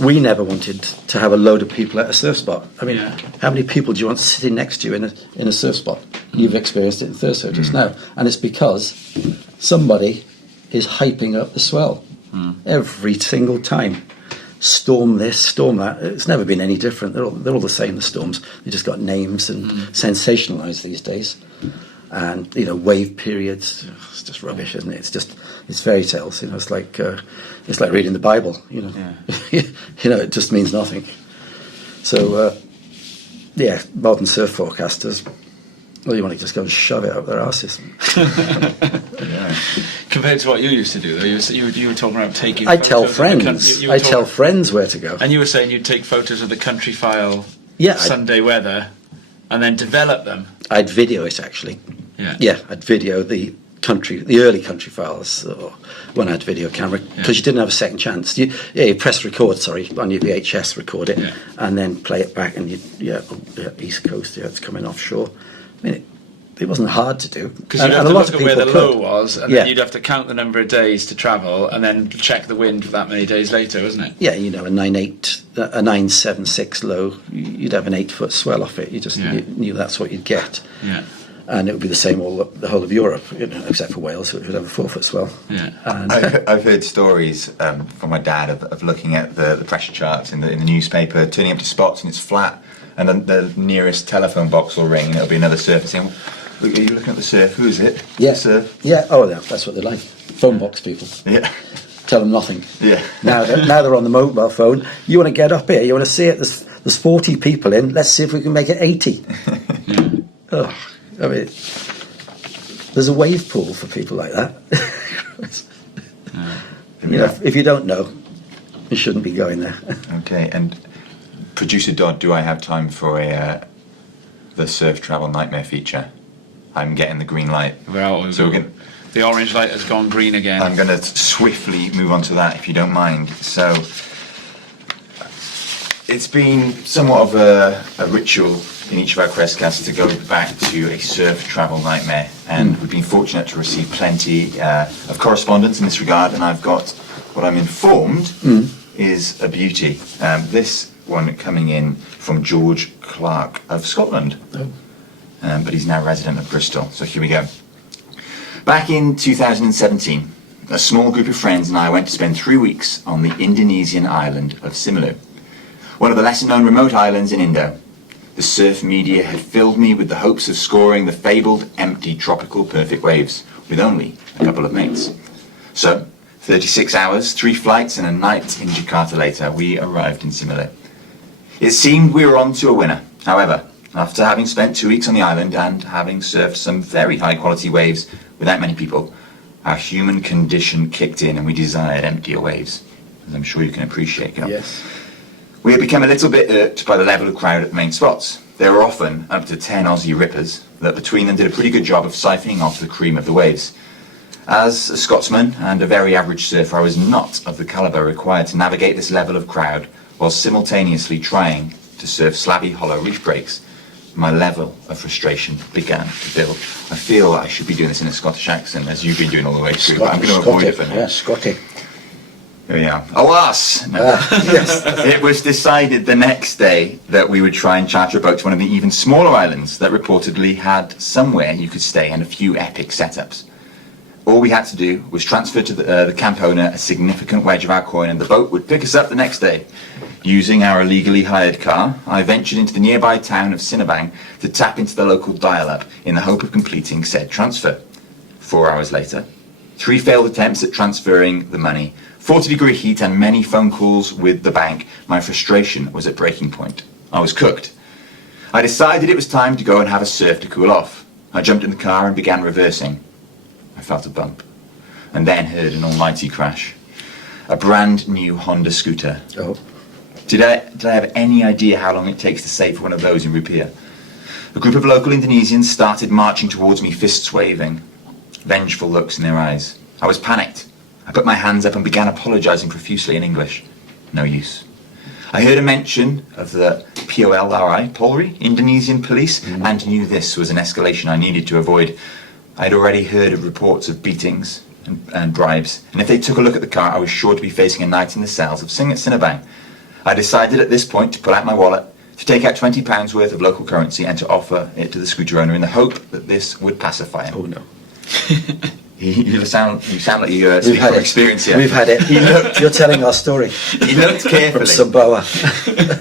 we never wanted to have a load of people at a surf spot. I mean, how many people do you want sitting next to you in a surf spot? You've experienced it in Thurso just now, and it's because somebody is hyping up the swell every single time. Storm this, storm that. It's never been any different. They're all the same, the storms. They just got names and sensationalised these days. And, wave periods, it's just rubbish, isn't it? It's just It's fairy tales. It's like reading the Bible. It just means nothing. So modern surf forecasters. Well, you want to just go and shove it up their asses. Compared to what you used to do, though, you were talking about taking. I tell friends. I tell friends where to go. And you were saying you'd take photos of the country file, Sunday weather, and then develop them. I'd video it actually. Yeah. I'd video the early country files when I had video camera, because you didn't have a second chance. You press record, on your VHS, record it, and then play it back, and East Coast, it's coming offshore. I mean, it wasn't hard to do. Because you'd have to look at where the low was, and then you'd have to count the number of days to travel, and then check the wind that many days later, wasn't it? Yeah, a 9.76 low, you'd have an 8-foot swell off it. You just knew that's what you'd get. Yeah. And it would be the same the whole of Europe, except for Wales, which would have a 4-foot swell. Yeah. And I've heard stories from my dad of looking at the pressure charts in the newspaper, turning up to spots and it's flat, and then the nearest telephone box will ring and it'll be another surfer saying, "Look, are you looking at the surf? Who is it?" Yeah. Surf. Yeah. Oh, yeah. That's what they're like. Phone box people. Yeah. Tell them nothing. Yeah. Now they're on the mobile phone. You want to get up here? You want to see it? There's 40 people in. Let's see if we can make it 80. Oh. I mean, there's a wave pool for people like that. If you don't know, you shouldn't be going there. Okay, and producer Dodd, do I have time for the surf travel nightmare feature? I'm getting the green light. The orange light has gone green again. I'm going to swiftly move on to that, if you don't mind. So, it's been somewhat of a ritual in each of our Crest casts to go back to a surf travel nightmare, and we've been fortunate to receive plenty of correspondence in this regard, and I've got what I'm informed is a beauty. This one coming in from George Clarke of Scotland, but he's now resident of Bristol, so here we go. Back in 2017, a small group of friends and I went to spend 3 weeks on the Indonesian island of Simeulue, one of the lesser-known remote islands in Indo. The surf media had filled me with the hopes of scoring the fabled empty tropical perfect waves with only a couple of mates. So, 36 hours, 3 flights and a night in Jakarta later, we arrived in Simeulue. It seemed we were on to a winner. However, after having spent 2 weeks on the island and having surfed some very high-quality waves without many people, our human condition kicked in and we desired emptier waves, as I'm sure you can appreciate. Yes. We had become a little bit irked by the level of crowd at the main spots. There were often up to 10 Aussie rippers that between them did a pretty good job of siphoning off the cream of the waves. As a Scotsman and a very average surfer, I was not of the calibre required to navigate this level of crowd while simultaneously trying to surf slabby hollow reef breaks. My level of frustration began to build. I feel I should be doing this in a Scottish accent, as you've been doing all the way through, but I'm going to avoid it for now. Yeah, Scotty. Here we are. Alas! No. Yes. It was decided the next day that we would try and charter a boat to one of the even smaller islands that reportedly had somewhere you could stay and a few epic setups. All we had to do was transfer to the camp owner a significant wedge of our coin and the boat would pick us up the next day. Using our illegally hired car, I ventured into the nearby town of Sinabang to tap into the local dial-up in the hope of completing said transfer. 4 hours later, 3 failed attempts at transferring the money, 40-degree heat and many phone calls with the bank, my frustration was at breaking point. I was cooked. I decided it was time to go and have a surf to cool off. I jumped in the car and began reversing. I felt a bump, and then heard an almighty crash. A brand new Honda scooter. Oh. Did I have any idea how long it takes to save for one of those in Rupiah? A group of local Indonesians started marching towards me, fists waving, vengeful looks in their eyes. I was panicked. I put my hands up and began apologising profusely in English. No use. I heard a mention of the Polri, Indonesian police, and knew this was an escalation I needed to avoid. I had already heard of reports of beatings and bribes, and if they took a look at the car, I was sure to be facing a night in the cells of Sinabang. I decided at this point to pull out my wallet, to take out £20 worth of local currency and to offer it to the scooter owner in the hope that this would pacify him. Oh no. You sound like you speak from experience here. We've had it. You're telling our story. He looked carefully. From Samoa.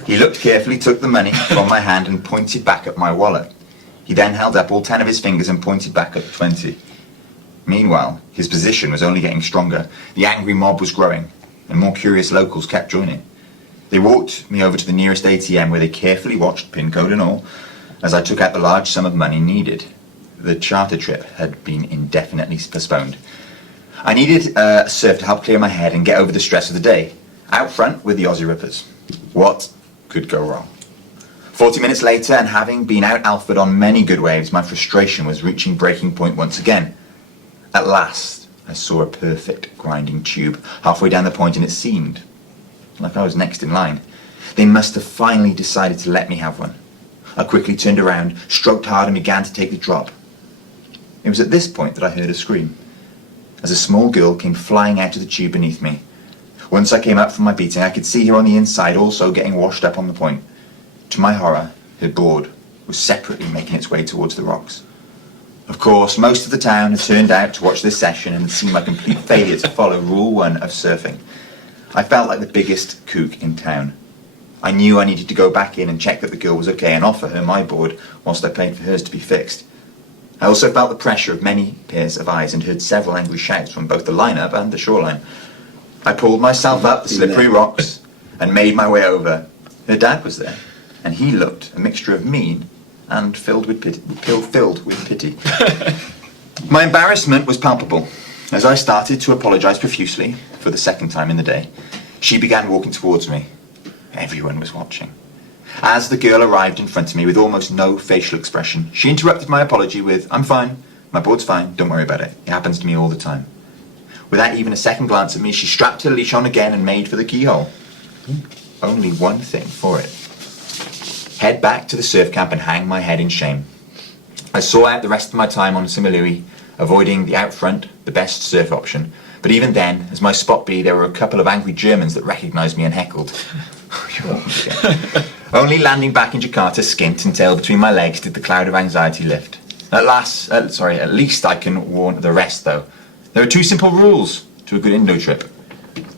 He looked carefully, took the money from my hand and pointed back at my wallet. He then held up all 10 of his fingers and pointed back at the 20. Meanwhile, his position was only getting stronger. The angry mob was growing, and more curious locals kept joining. They walked me over to the nearest ATM where they carefully watched, pin code and all, as I took out the large sum of money needed. The charter trip had been indefinitely postponed. I needed a surf to help clear my head and get over the stress of the day. Out front were the Aussie Rippers. What could go wrong? 40 minutes later, and having been out Alford on many good waves, my frustration was reaching breaking point once again. At last, I saw a perfect grinding tube halfway down the point, and it seemed like I was next in line. They must have finally decided to let me have one. I quickly turned around, stroked hard, and began to take the drop. It was at this point that I heard a scream, as a small girl came flying out of the tube beneath me. Once I came up from my beating, I could see her on the inside, also getting washed up on the point. To my horror, her board was separately making its way towards the rocks. Of course, most of the town had turned out to watch this session and had seen my complete failure to follow Rule 1 of surfing. I felt like the biggest kook in town. I knew I needed to go back in and check that the girl was okay and offer her my board whilst I paid for hers to be fixed. I also felt the pressure of many pairs of eyes and heard several angry shouts from both the line-up and the shoreline. I pulled myself up the slippery rocks and made my way over. Her dad was there, and he looked a mixture of mean and filled with pity. My embarrassment was palpable. As I started to apologise profusely for the second time in the day, she began walking towards me. Everyone was watching. As the girl arrived in front of me with almost no facial expression, she interrupted my apology with, "I'm fine, my board's fine, don't worry about it. It happens to me all the time." Without even a second glance at me, she strapped her leash on again and made for the keyhole. Only one thing for it. Head back to the surf camp and hang my head in shame. I saw out the rest of my time on Similui, avoiding the out front, the best surf option. But even then, as my spot B, there were a couple of angry Germans that recognised me and heckled. Only landing back in Jakarta, skint and tail between my legs, did the cloud of anxiety lift. At least I can warn the rest, though. There are two simple rules to a good Indo trip.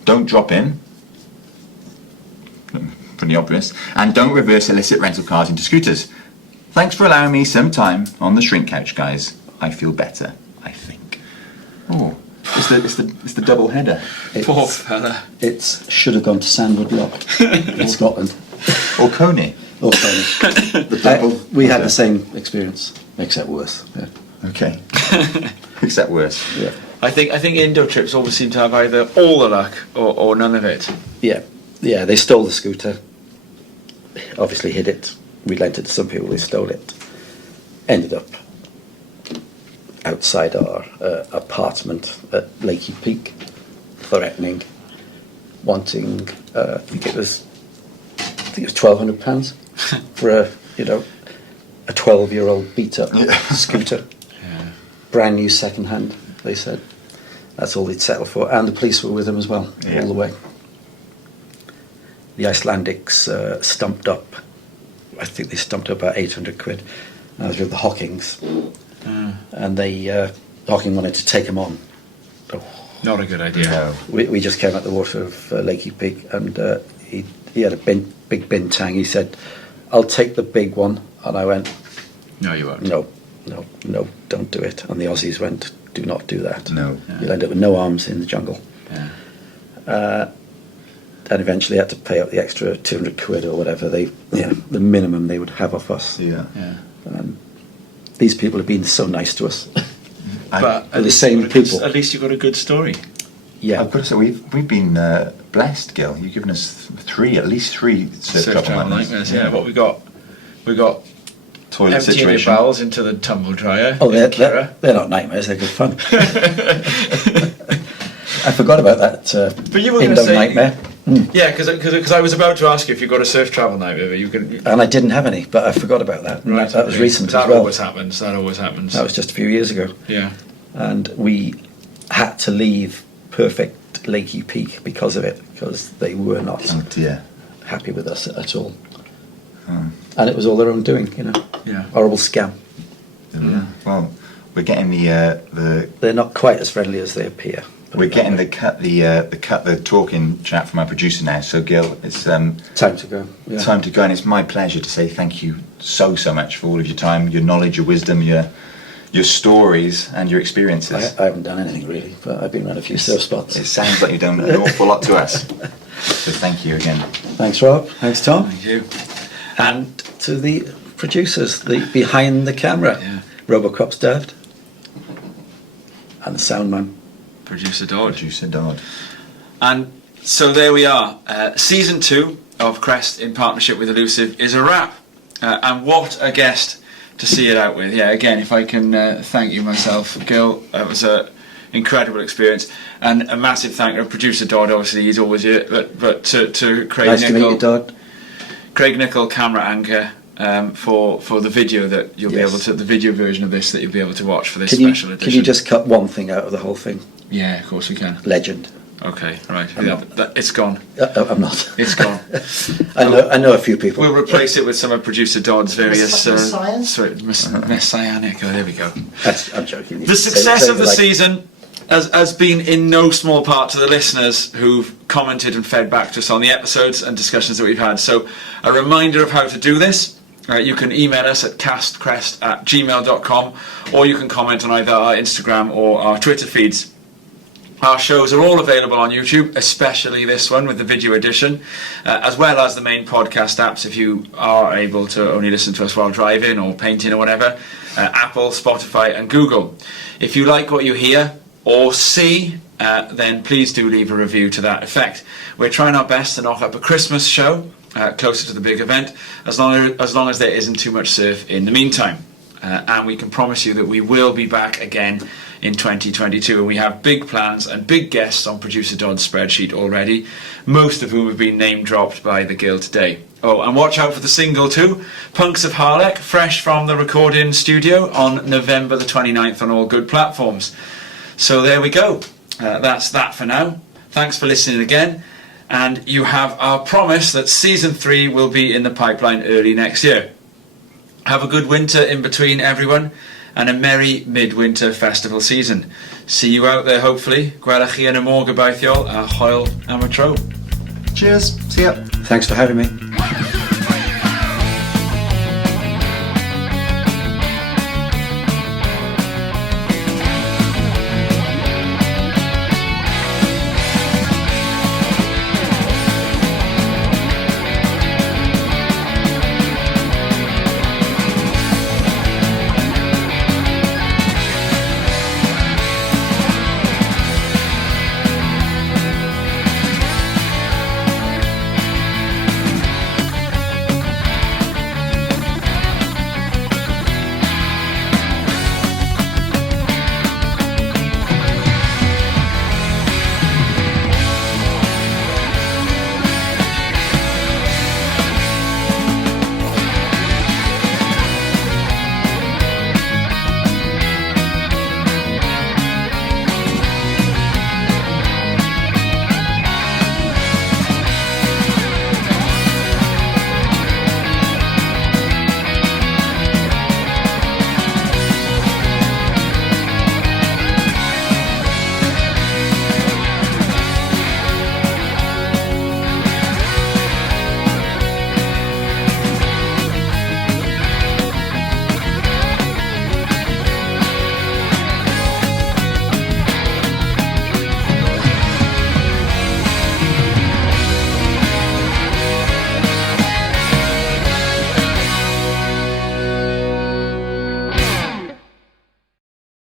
Don't drop in, pretty obvious, and don't reverse illicit rental cars into scooters. Thanks for allowing me some time on the shrink couch, guys. I feel better, I think. Oh, it's the double header. Poor fella. It should have gone to Sandwood Lock in Scotland. Or Coney. Or Coney. The double we had header. the same experience, except worse. Yeah. Okay. Except worse. Yeah. I think Indo trips always seem to have either all the luck or none of it. Yeah, they stole the scooter. Obviously hid it. We lent it to some people, they stole it. Ended up outside our apartment at Lakey Peak, threatening, wanting, I think it was £1,200 for a 12-year-old beat-up scooter. Yeah. Brand new second-hand, they said. That's all they'd settle for. And the police were with them as well, all the way. The Icelandics stumped up, I think they stumped up about £800. And I was with the Hockings. And Hocking wanted to take him on. Oh. Not a good idea. No. We just came out the water of Lakey Peak, and he had a big bin tang. He said, "I'll take the big one." And I went, No, you won't. No, don't do it. And the Aussies went, "Do not do that. No. You'll end up with no arms in the jungle." Yeah. And eventually had to pay out the extra £200 or whatever the minimum they would have off us. Yeah. Yeah. And these people have been so nice to us. But the same people. At least you've got a good story. Yeah. I've got to say, we've been blessed, Gil. You've given us at least three surf travel nightmares. Yeah. What we got Toilet emptying situation. your bowels into the tumble dryer. Oh, in Kira. they're not nightmares, they're good fun. I forgot about that But you were going to Indo say nightmare. Yeah, because I was about to ask you if you've got a surf travel nightmare, but you can. And I didn't have any, but I forgot about that. And Right, that was okay. recent That as well. always happens. That always happens. That was just a few years ago. Yeah. And we had to leave perfect Lakey Peak because of it, because they were not Oh dear. happy with us at all. And it was all their own doing, Yeah. Horrible scam. Yeah. Well, we're getting the They're not quite as friendly as they appear. we're getting the talking chat from our producer now. So Gil, it's Time to go. Yeah. time to go, and it's my pleasure to say thank you so much for all of your time, your knowledge, your wisdom, your your stories and your experiences. I haven't done anything really, but I've been around a few surf spots. It sounds like you've done an awful lot to us. So thank you again. Thanks, Rob. Thanks, Tom. Thank you. And to the producers, the behind the camera, Robocop's Dad, and the sound man, Producer Dodd. And so there we are. Season 2 of Crest in partnership with Elusive is a wrap. And what a guest to see it out with. Yeah, again, if I can thank you myself, Gil, that was an incredible experience. And a massive thank you to producer Dodd, obviously, he's always here, but to Craig nice Nicol. to meet you, Dodd. Craig Nicol, camera anchor, for the video that you'll be able to, the video version of this that you'll be able to watch for this special edition. Can you just cut one thing out of the whole thing? Yeah, of course we can. Legend. Okay, right. It's gone. I'm not. It's gone. I know a few people. We'll replace it with some of producer Dodd's various Messianic? messianic. Oh, there we go. I'm joking. The success of the season has been in no small part to the listeners who've commented and fed back to us on the episodes and discussions that we've had. So, a reminder of how to do this. You can email us at castcrest@gmail.com, or you can comment on either our Instagram or our Twitter feeds. Our shows are all available on YouTube, especially this one with the video edition, as well as the main podcast apps if you are able to only listen to us while driving or painting or whatever. Apple, Spotify and Google. If you like what you hear or see, then please do leave a review to that effect. We're trying our best to knock up a Christmas show closer to the big event, as long as there isn't too much surf in the meantime. And we can promise you that we will be back again in 2022, and we have big plans and big guests on producer Dodd's spreadsheet already, most of whom have been name dropped by the Guild today. Oh, and watch out for the single too, Punks of Harlech, fresh from the recording studio on November the 29th on all good platforms. So there we go. That's that for now. Thanks for listening again, and you have our promise that season 3 will be in the pipeline early next year. Have a good winter in between, everyone, and a merry midwinter festival season. See you out there, hopefully. Gwelwch chi yn y môr gobeithio a hwyl am y tro. Cheers. See ya. Thanks for having me.